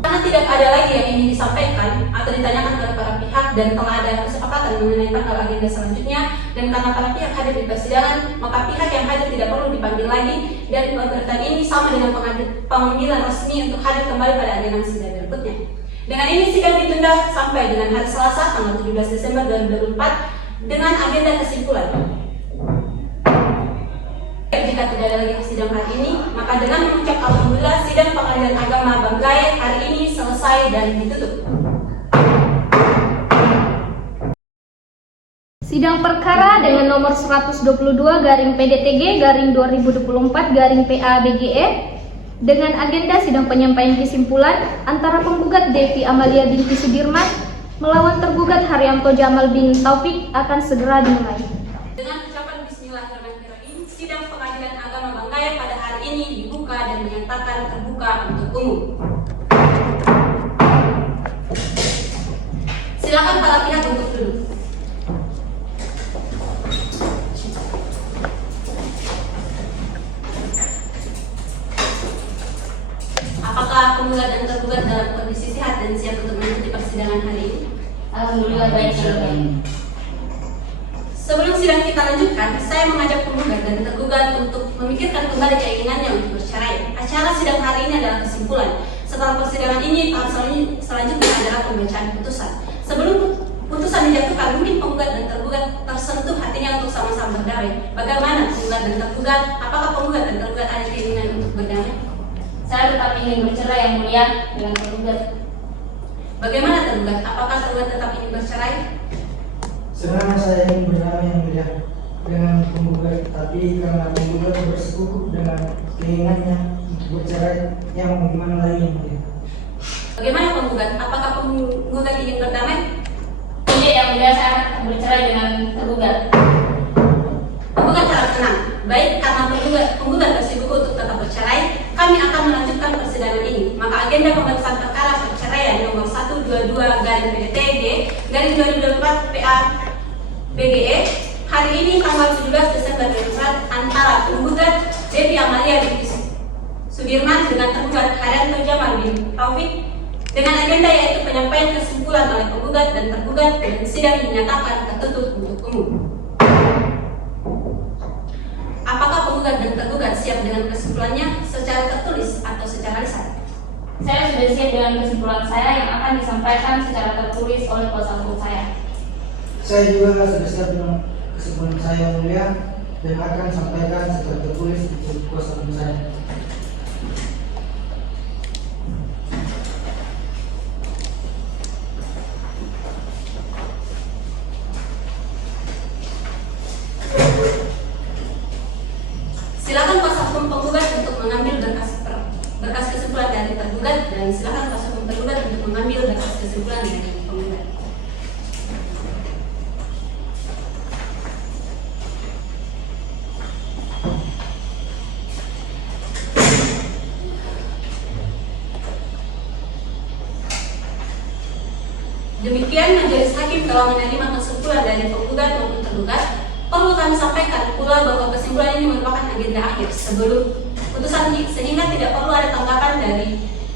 Karena tidak ada lagi yang ingin disampaikan atau ditanyakan kepada para pihak dan telah ada kesepakatan mengenai tanggal agenda selanjutnya, dan karena para pihak hadir di persidangan, maka pihak yang hadir tidak perlu dipanggil lagi, dan pemberitaan ini sama dengan pemanggilan resmi untuk hadir kembali pada agenda sidang berikutnya. Dengan ini sidang ditunda sampai dengan hari Selasa tanggal 17 Desember 2024 dengan agenda kesimpulan. Jika tidak ada lagi sidang hari ini, maka dengan mengucap alhamdulillah sidang Pengadilan Agama Banggai hari ini selesai dan ditutup. Sidang perkara dengan nomor 122/PDTG/2024/PA-BGE dengan agenda sidang penyampaian kesimpulan antara penggugat Devi Amalia binti Sudirman melawan tergugat Haryanto Jamal bin Taufik akan segera dimulai. Dengan ucapan Bismillahirrahmanirrahim, sidang Pengadilan Agama Banggai pada hari ini dibuka dan menyatakan terbuka untuk umum. Silakan para pihak untuk duduk. Apakah penggugat dan tergugat dalam kondisi sehat dan siap untuk mengikuti persidangan hari ini? Alhamdulillah baik. Sebelum sidang kita lanjutkan, saya mengajak penggugat dan tergugat untuk memikirkan kembali keinginannya untuk bercerai. Acara sidang hari ini adalah kesimpulan. Setelah persidangan ini, tahap selanjutnya adalah pembacaan putusan. Sebelum putusan dijatuhkan, mungkin penggugat dan tergugat tersentuh hatinya untuk sama-sama berdamai. Bagaimana penggugat dan tergugat? Apakah penggugat dan tergugat ada keinginan untuk berdamai? Saya tetap ingin bercerai yang mulia dengan tergugat. Bagaimana tergugat? Apakah tergugat tetap ingin bercerai? Sebenarnya saya ingin berdamai yang mulia dengan penggugat, tapi karena penggugat bersekukuh dengan keinginannya untuk bercerai, yang bagaimana lagi yang mulia? Bagaimana penggugat? Apakah penggugat ingin berdamai? Tidak yang mulia, saya akan bercerai dengan tergugat. Penggugat harap tenang. Baik, karena penggugat bersikukuh untuk tetap bercerai, kami akan melanjutkan persidangan ini. Maka agenda pemeriksaan perkara perceraian nomor 122/PDTG/2024/PA-BGE hari ini tanggal 17 Desember 2024 antara penggugat Devi Amalia binti Sudirman dengan tergugat Haryanto Jamal bin Taufik dengan agenda yaitu penyampaian kesimpulan oleh penggugat dan tergugat, dan sidang dinyatakan tertutup untuk umum. Apakah penggugat penggugat dan tergugat siap dengan kesimpulannya secara tertulis atau secara lisan? Saya sudah siap dengan kesimpulan saya yang akan disampaikan secara tertulis oleh kuasa hukum saya. Saya juga sudah siap dengan kesimpulan saya yang mulia dan akan sampaikan secara tertulis di kuasa hukum saya. Silakan kuasa hukum penggugat untuk mengambil berkas kesimpulan dari tergugat, dan silakan kuasa hukum tergugat untuk mengambil berkas kesimpulan dari penggugat. Demikian majelis hakim telah menerima kesimpulan dari penggugat maupun tergugat. Perlu kami sampaikan pula bahwa kesimpulan ini merupakan agenda akhir sebelum putusan, sehingga tidak perlu ada tanggapan dari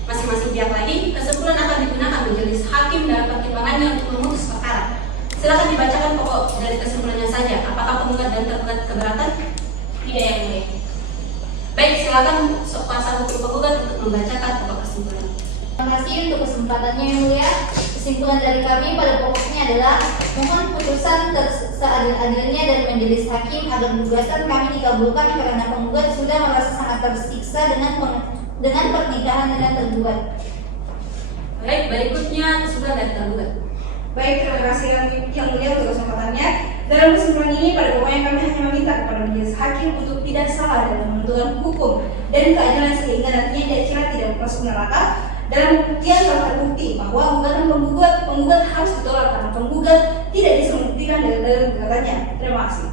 masing-masing pihak lagi. Kesimpulan akan digunakan majelis hakim dalam pertimbangannya untuk memutus perkara. Silakan dibacakan pokok dari kesimpulannya saja. Apakah penggugat dan tergugat keberatan? Tidak, yang mulia. Baik, silakan kuasa hukum penggugat untuk membacakan pokok kesimpulan. Terima kasih untuk kesempatannya yang mulia. Kesimpulan dari kami pada pokoknya adalah mohon putusan seadil-adilnya dari majelis hakim agar gugatan kami dikabulkan karena penggugat sudah merasa sangat tersiksa dengan pernikahan dengan tergugat. Baik, berikutnya kesimpulan dari tergugat. Baik, terima kasih yang mulia untuk kesempatannya. Dalam kesimpulan ini pada pokoknya kami hanya meminta kepada majelis hakim untuk tidak salah dalam menentukan hukum dan keadilan sehingga nantinya tidak tidak masuk neraka. Dalam buktian telah terbukti bahwa gugatan penggugat harus ditolak karena penggugat tidak bisa membuktikan dalil gugatannya. Terima kasih.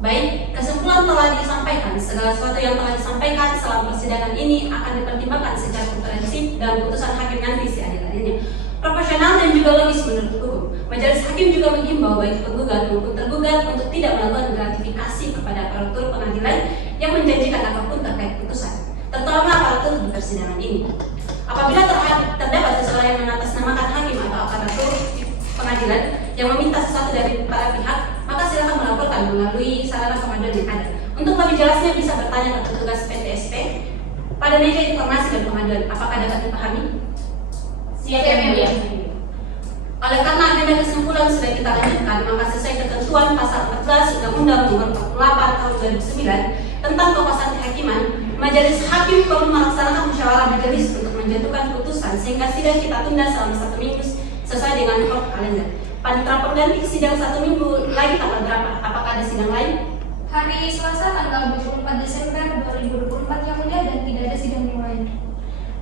Baik, kesimpulan telah disampaikan. Segala sesuatu yang telah disampaikan selama persidangan ini akan dipertimbangkan secara komprehensif dan putusan hakim nanti seadil-adilnya, proporsional dan juga logis menurut hukum. Majelis hakim juga menghimbau baik penggugat maupun tergugat untuk tidak melakukan gratifikasi kepada aparatur pengadilan yang menjanjikan apapun terkait putusan, terutama aparatur di persidangan ini. Apabila terdapat seseorang yang mengatasnamakan hakim atau aparatur pengadilan yang meminta sesuatu dari para pihak, maka silakan melaporkan melalui sarana pengaduan yang ada. Untuk lebih jelasnya bisa bertanya ke petugas PTSP pada meja informasi dan pengaduan. Apakah dapat dipahami? Siap, yang mulia. Oleh karena agenda kesimpulan sudah kita lanjutkan, maka sesuai ketentuan pasal 14 Undang-Undang Nomor 48 Tahun 2009 tentang kekuasaan kehakiman, majelis hakim perlu melaksanakan musyawarah majelis untuk menjatuhkan putusan sehingga sidang kita tunda selama 1 minggu sesuai dengan kode kalender. Panitera pengganti sidang 1 minggu lagi tanggal berapa? Apakah ada sidang lain? Hari Selasa tanggal 24 Desember 2024 yang mulia, dan tidak ada sidang yang lain.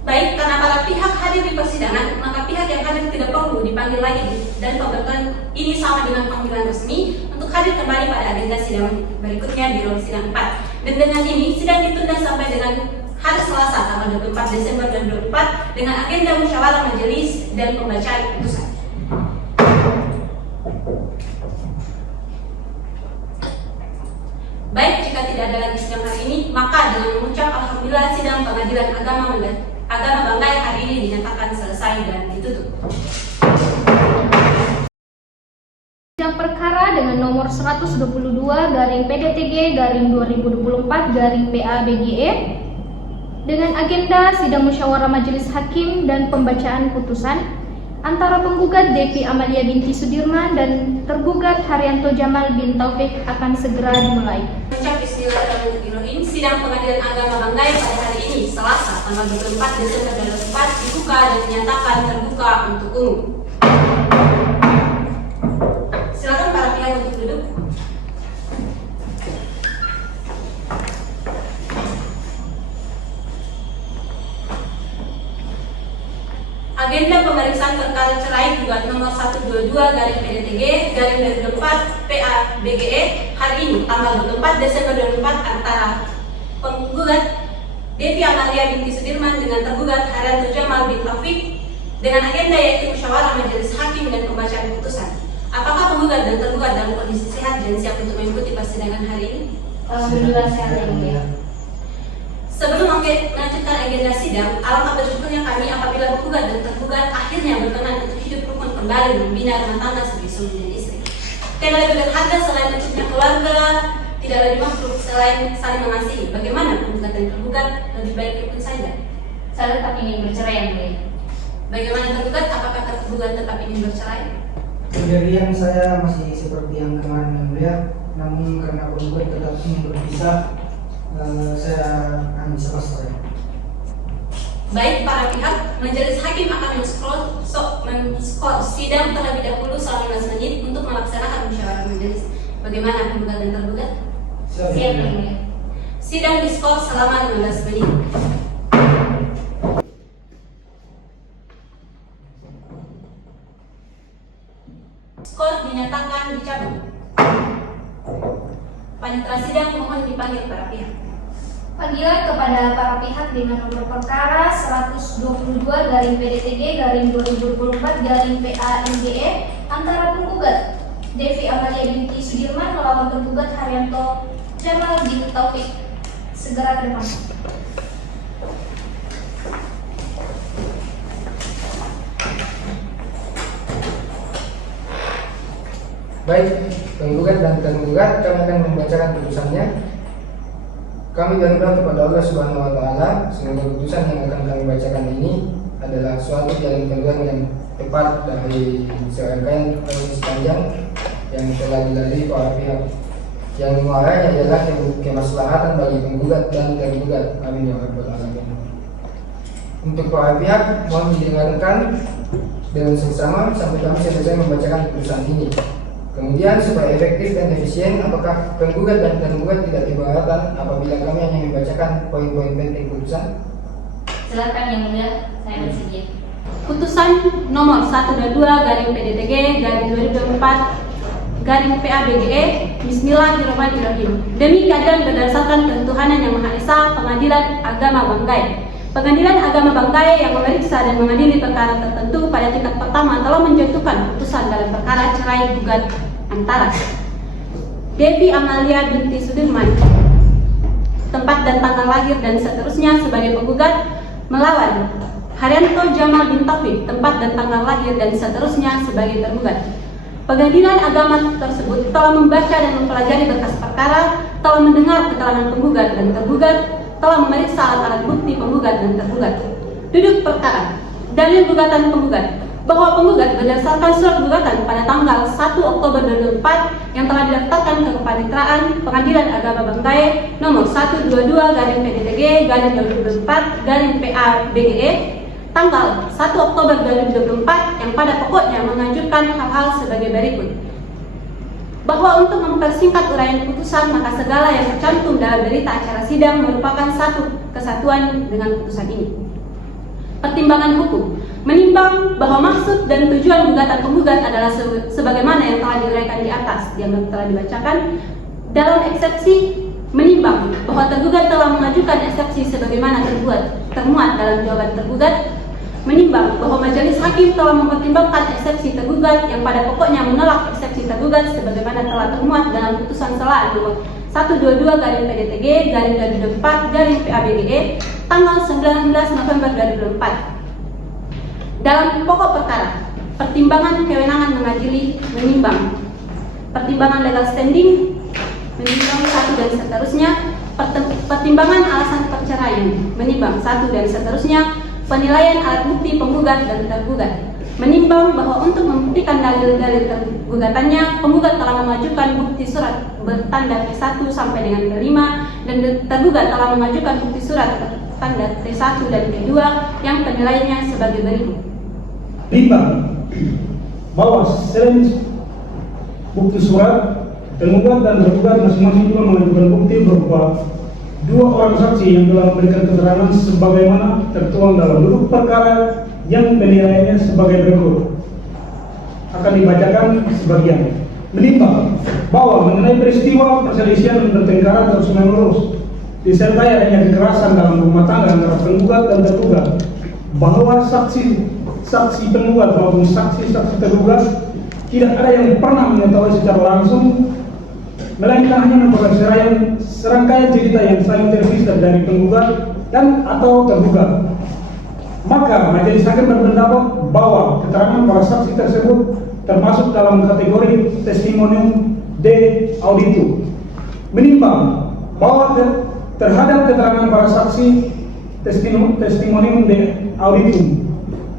Baik, karena para pihak hadir di persidangan, maka pihak yang hadir tidak perlu dipanggil lagi dan pemberitahuan ini sama dengan panggilan resmi untuk hadir kembali pada agenda sidang berikutnya di ruang sidang 4. Dan dengan ini, sidang ditunda sampai dengan hari Selasa tanggal 24 Desember 2024 dengan agenda musyawarah majelis dan pembacaan putusan. Baik, jika tidak ada lagi sidang hari ini, maka dengan mengucap alhamdulillah sidang pengadilan agama Banggai hari ini dinyatakan selesai dan ditutup. Sidang perkara dengan nomor 122 garing PDTG garing 2024 garing PA-BGE dengan agenda sidang musyawarah majelis hakim dan pembacaan putusan antara penggugat Devi Amalia binti Sudirman dan tergugat Haryanto Jamal bin Taufik akan segera dimulai. Ucap bismillahirrahmanirrahim. Sidang pengadilan agama Banggai pada hari ini Selasa tanggal 24 Desember 2024 dibuka dan dinyatakan terbuka untuk umum. Silakan para pihak untuk duduk. Agenda pemeriksaan perkara cerai gugat nomor 122 garing PDTG garing 2024 PA-BGE hari ini tanggal 24 Desember 2024 antara penggugat Devi Amalia binti Sudirman dengan tergugat Haryanto Jamal bin Taufik dengan agenda yaitu musyawarah majelis hakim dan pembacaan putusan. Apakah penggugat dan tergugat dalam kondisi sehat dan siap untuk mengikuti persidangan hari ini? Alhamdulillah sehat, yang mulia. Sebelum melanjutkan agenda sidang, alangkah bersyukurnya kami apabila penggugat dan tergugat akhirnya berkenan untuk hidup rukun kembali membina rumah tangga sebagai suami dan istri. Karena lebih berharga selain untuknya keluarga tidak lebih makhluk selain saling mengasihi. Bagaimana penggugat dan tergugat lebih baik rukun saja? Saya tetap ingin bercerai yang mulia. Bagaimana tergugat? Apakah tergugat tetap ingin bercerai? Pendirian saya masih seperti yang kemarin yang mulia, namun karena penggugat tetap ingin berpisah, saya akan bisa bercerai. Baik, para pihak, majelis hakim akan men-skor sidang terlebih dahulu selama 15 menit untuk melaksanakan musyawarah majelis. Bagaimana penggugat dan tergugat? Siap yang mulia. Sidang diskor selama 15 menit. Skor dinyatakan dicabut. Panitera sidang mohon dipanggil para pihak. Panggilan kepada para pihak dengan nomor perkara 122/PDTG/2024/PA antara penggugat Devi Amalia binti Sudirman melawan tergugat Haryanto Jamal bin Taufik. Segera ke depan. Baik, penggugat dan tergugat, kami akan membacakan putusannya. Kami berdoa kepada Allah Subhanahu wa Ta'ala, semoga putusan yang akan kami bacakan ini adalah suatu jalan keluar yang tepat dari serangkaian proses panjang yang telah dilalui para pihak. Yang muaranya adalah kemaslahatan bagi penggugat dan tergugat. Amin ya rabbal alamin. Untuk para pihak, mohon didengarkan dengan seksama sampai kami selesai membacakan putusan ini. Kemudian supaya efektif dan efisien, apakah penggugat dan tergugat tidak keberatan apabila kami hanya membacakan poin-poin penting putusan? Silakan yang mulia, saya bersedia. Putusan nomor 122/2024/PABGE. Bismillahirrahmanirrahim. Demi keadilan berdasarkan ketuhanan yang Maha Esa, Pengadilan Agama Banggai. Pengadilan Agama Banggai yang memeriksa dan mengadili perkara tertentu pada tingkat pertama telah menjatuhkan putusan dalam perkara cerai gugat antara Devi Amalia binti Sudirman, tempat dan tanggal lahir dan seterusnya sebagai penggugat, melawan Haryanto Jamal bin Taufik, tempat dan tanggal lahir dan seterusnya sebagai tergugat. Pengadilan agama tersebut telah membaca dan mempelajari berkas perkara, telah mendengar keterangan penggugat dan tergugat, telah memeriksa alat-alat bukti penggugat dan tergugat. Duduk perkara. Dalil gugatan penggugat bahwa penggugat berdasarkan surat gugatan pada tanggal 1 Oktober 2004 yang telah didaftarkan ke Kepaniteraan Pengadilan Agama Banggai nomor 122/PDTG/2024/PABGE tanggal 1 Oktober 2024 yang pada pokoknya menganjurkan hal-hal sebagai berikut. Bahwa untuk mempersingkat uraian putusan, maka segala yang tercantum dalam berita acara sidang merupakan satu kesatuan dengan putusan ini. Pertimbangan hukum menimbang bahwa maksud dan tujuan gugatan penggugat adalah sebagaimana yang telah diuraikan di atas yang telah dibacakan. Dalam eksepsi, menimbang bahwa tergugat telah mengajukan eksepsi sebagaimana termuat dalam jawaban tergugat. Menimbang bahwa majelis hakim telah mempertimbangkan eksepsi tergugat yang pada pokoknya menolak eksepsi tergugat sebagaimana telah termuat dalam putusan selaan nomor 122/PDTG/2024/PABGE tanggal 19 November 2024. Dalam pokok perkara, pertimbangan kewenangan mengadili menimbang pertimbangan legal standing, menimbang satu dan seterusnya, pertimbangan alasan perceraian, menimbang satu dan seterusnya, penilaian alat bukti penggugat dan tergugat, menimbang bahwa untuk membuktikan dalil-dalil gugatannya, penggugat telah mengajukan bukti surat bertanda T1 sampai dengan T5 dan tergugat telah mengajukan bukti surat bertanda T1 dan T2 yang penilaiannya sebagai berikut. Menimbang bahwa selain bukti surat, tergugat dan tergugat masing-masing juga mengajukan bukti berupa 2 orang saksi yang telah memberikan keterangan sebagaimana tertuang dalam duduk perkara yang penilaiannya sebagai berikut. Akan dibacakan sebagian. Menimbang bahwa mengenai peristiwa perselisihan dan pertengkaran terus-menerus disertai adanya kekerasan dalam rumah tangga antara penggugat dan tergugat, bahwa saksi penggugat maupun saksi-saksi tergugat tidak ada yang pernah mengetahui secara langsung, melainkan hanya memperoleh serangkaian cerita yang saling terpisah dari penggugat dan atau tergugat. Maka majelis hakim berpendapat bahwa keterangan para saksi tersebut termasuk dalam kategori testimonium de auditu menimbang bahwa terhadap keterangan para saksi testimonium de auditum,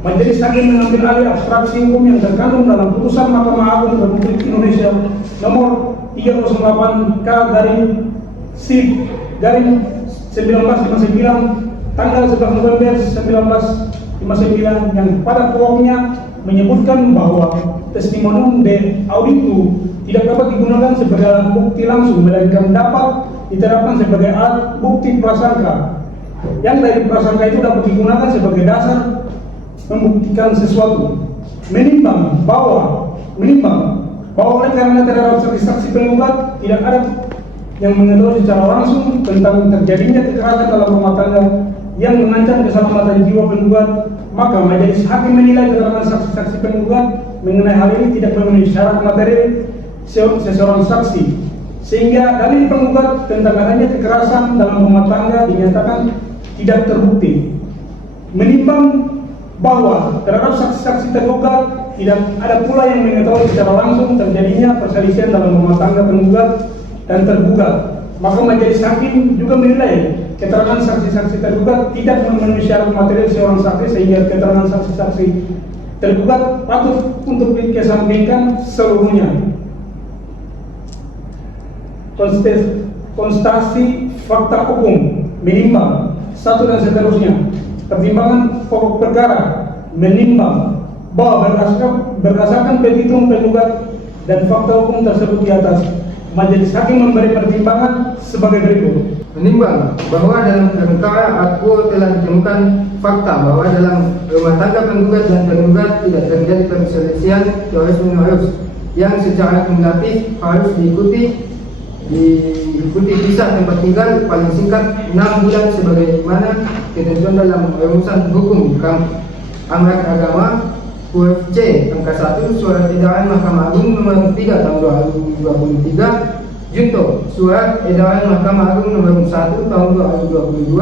Majelis Hakim mengambil alih abstraksi hukum yang terkandung dalam putusan Mahkamah Agung Republik Indonesia nomor 308/1959 tanggal 11 November 1959 yang pada pokoknya menyebutkan bahwa testimonium de auditum tidak dapat digunakan sebagai alat bukti langsung, melainkan dapat diterapkan sebagai alat bukti prasangka yang dari prasangka itu dapat digunakan sebagai dasar membuktikan sesuatu. Menimbang bahwa oleh karena terhadap saksi penggugat tidak ada yang mengetahui secara langsung tentang terjadinya kekerasan dalam rumah tangga yang mengancam keselamatan jiwa penggugat, maka majelis hakim menilai keterangan saksi-saksi penggugat mengenai hal ini tidak memenuhi syarat material seseorang saksi, sehingga dalil penggugat tentang adanya kekerasan dalam rumah tangga dinyatakan tidak terbukti. Menimbang bahwa terhadap saksi-saksi tergugat tidak ada pula yang mengetahui secara langsung terjadinya perselisihan dalam rumah tangga penggugat dan tergugat, maka majelis hakim juga menilai keterangan saksi-saksi tergugat tidak memenuhi syarat material seorang saksi, sehingga keterangan saksi-saksi tergugat patut untuk dikesampingkan seluruhnya. Konstasi fakta hukum menimbang satu dan seterusnya. Pertimbangan pokok perkara menimbang bahwa berdasarkan petitum penggugat dan fakta hukum tersebut di atas, majelis hakim memberi pertimbangan sebagai berikut. Menimbang bahwa dalam perkara aku telah ditemukan fakta bahwa dalam rumah tangga penggugat dan tergugat tidak terjadi perselisihan terus-menerus yang secara kumulatif harus diikuti pisah tempat tinggal paling singkat 6 bulan sebagaimana ketentuan dalam rumusan hukum Amrak Agama UFC angka 1 Surat Edaran Mahkamah Agung nomor 3 tahun 2023, junto Surat Edaran Mahkamah Agung nomor 1 tahun 2022,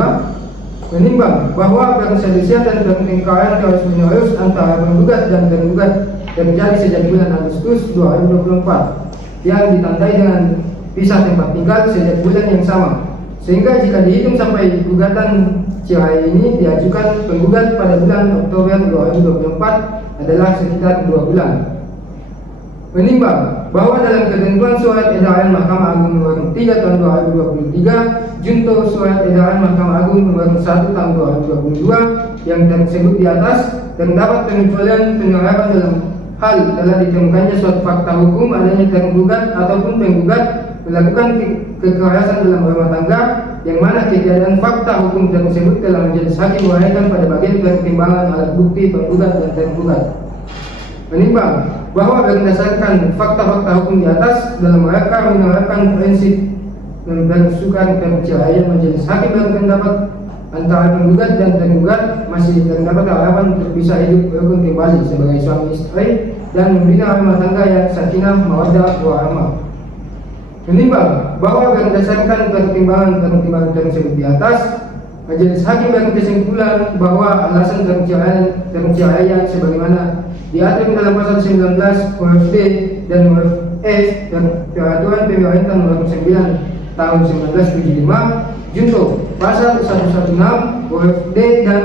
menimbang bahwa perselisihan dan pertengkaran terus-menerus antara penggugat dan tergugat terjadi sejak bulan Agustus 2024 yang ditandai dengan pisah tempat tinggal sejak bulan yang sama, sehingga jika dihitung sampai gugatan cerai ini diajukan penggugat pada bulan Oktober 2024 adalah sekitar 2 bulan. Menimbang bahwa dalam ketentuan Surat Edaran Mahkamah Agung nomor 3 tahun 2023, junto Surat Edaran Mahkamah Agung nomor 1 tahun 2022 yang tersebut di atas, terdapat pengecualian penerapan dalam hal telah ditemukannya suatu fakta hukum adanya tergugat ataupun penggugat melakukan kekerasan dalam rumah tangga, yang mana kejadian fakta hukum tersebut telah majelis hakim uraikan pada bagian pertimbangan alat bukti penggugat dan tergugat. Menimbang bahwa berdasarkan fakta-fakta hukum di atas dalam rangka menerapkan prinsip membersukan perceraian, majelis hakim berpendapat antara penggugat dan tergugat masih terdapat harapan untuk bisa hidup rukun kembali sebagai suami istri dan membina rumah tangga yang sakinah mawaddah warahmah. Menimbang bahwa berdasarkan pertimbangan tersebut di atas, majelis hakim berkesimpulan bahwa alasan perceraian sebagaimana diatur dalam pasal 19 huruf D dan huruf F dan peraturan pemerintah nomor 9 tahun 1975, junto pasal 116 huruf D dan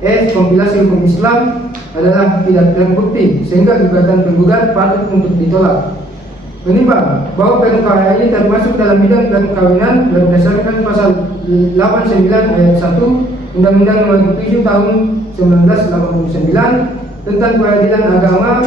F kompilasi hukum Islam adalah tidak terbukti, sehingga gugatan penggugat patut untuk ditolak. Menimbang bahwa perkara ini termasuk dalam bidang perkawinan berdasarkan pasal 89 ayat 1 Undang-Undang Nomor 7 Tahun 1989 tentang peradilan agama,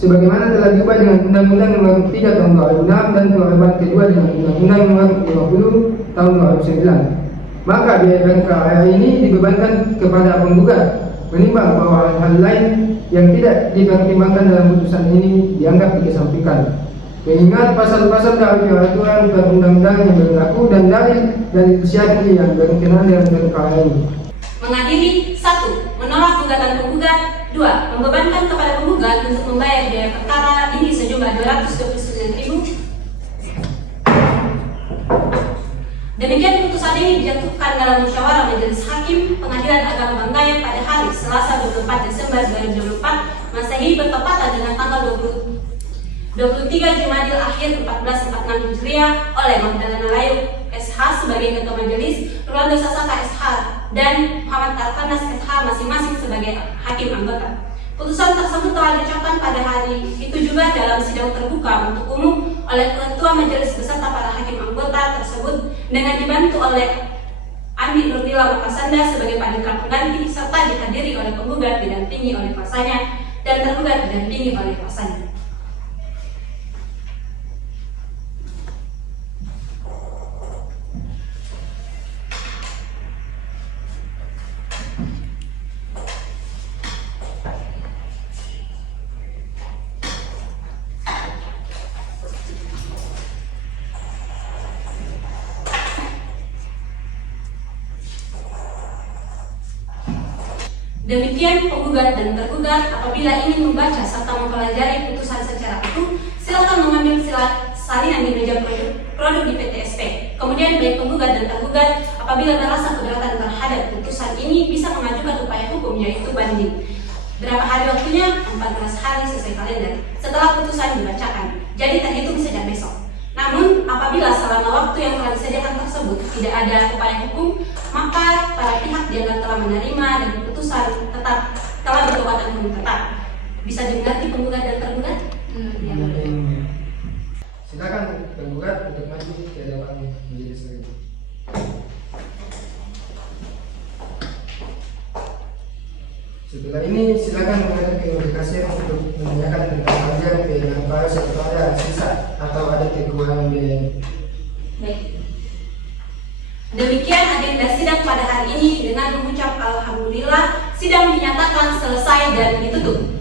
sebagaimana telah diubah dengan Undang-Undang Nomor 3 Tahun 2006 dan perubahan kedua dengan Undang-Undang Nomor 50 Tahun 2009. Maka biaya perkara ini dibebankan kepada penggugat. Menimbang bahwa hal lain yang tidak dipertimbangkan dalam putusan ini dianggap dikesampingkan, mengingat pasal-pasal dari peraturan perundang-undangan yang berlaku dan dari syar'i yang berkenaan dengan perkara ini. Mengadili 1. Menolak gugatan penggugat. 2. Membebankan kepada penggugat untuk membayar biaya perkara ini sejumlah 229.000. Demikian putusan ini dijatuhkan dalam musyawarah majelis hakim Pengadilan Agama Banggai pada hari Selasa 24 Desember 2024 Masehi bertepatan dengan tanggal 22 23 Jumadil Akhir 1446 Hijriah oleh Magdalena Layu SH sebagai Ketua Majelis, Rolando Sasaka SH dan Muhammad Tarkanas SH masing-masing sebagai hakim anggota. Putusan tersebut telah diucapkan pada hari itu juga dalam sidang terbuka untuk umum oleh Ketua Majelis beserta para hakim anggota tersebut dengan dibantu oleh Andi Nurdila Mapasanda sebagai panitera pengganti serta dihadiri oleh penggugat didampingi oleh kuasanya dan tergugat didampingi oleh kuasanya. Demikian penggugat dan tergugat apabila ingin membaca serta mempelajari putusan secara utuh, silakan mengambil salinan di meja produk di PTSP. Kemudian baik penggugat dan tergugat apabila merasa keberatan terhadap putusan ini bisa mengajukan upaya hukum yaitu banding. Berapa hari waktunya? 14 hari sesuai kalender setelah putusan dibacakan. Jadi terhitung sejak besok. Namun, apabila selama waktu yang telah disediakan tersebut tidak ada upaya hukum, maka para pihak dianggap telah menerima dan putusan tetap telah berkekuatan hukum tetap. Bisa dimengerti penggugat dan tergugat? Ya, boleh. Silakan penggugat untuk maju ke hadapan majelis ini. Setelah ini silakan menghadap ke kasir untuk menanyakan tentang bagian pilihan baru kepada sisa atau ada kekurangan biaya. Baik. Demikian agenda sidang pada hari ini dengan mengucap alhamdulillah sidang dinyatakan selesai dan ditutup.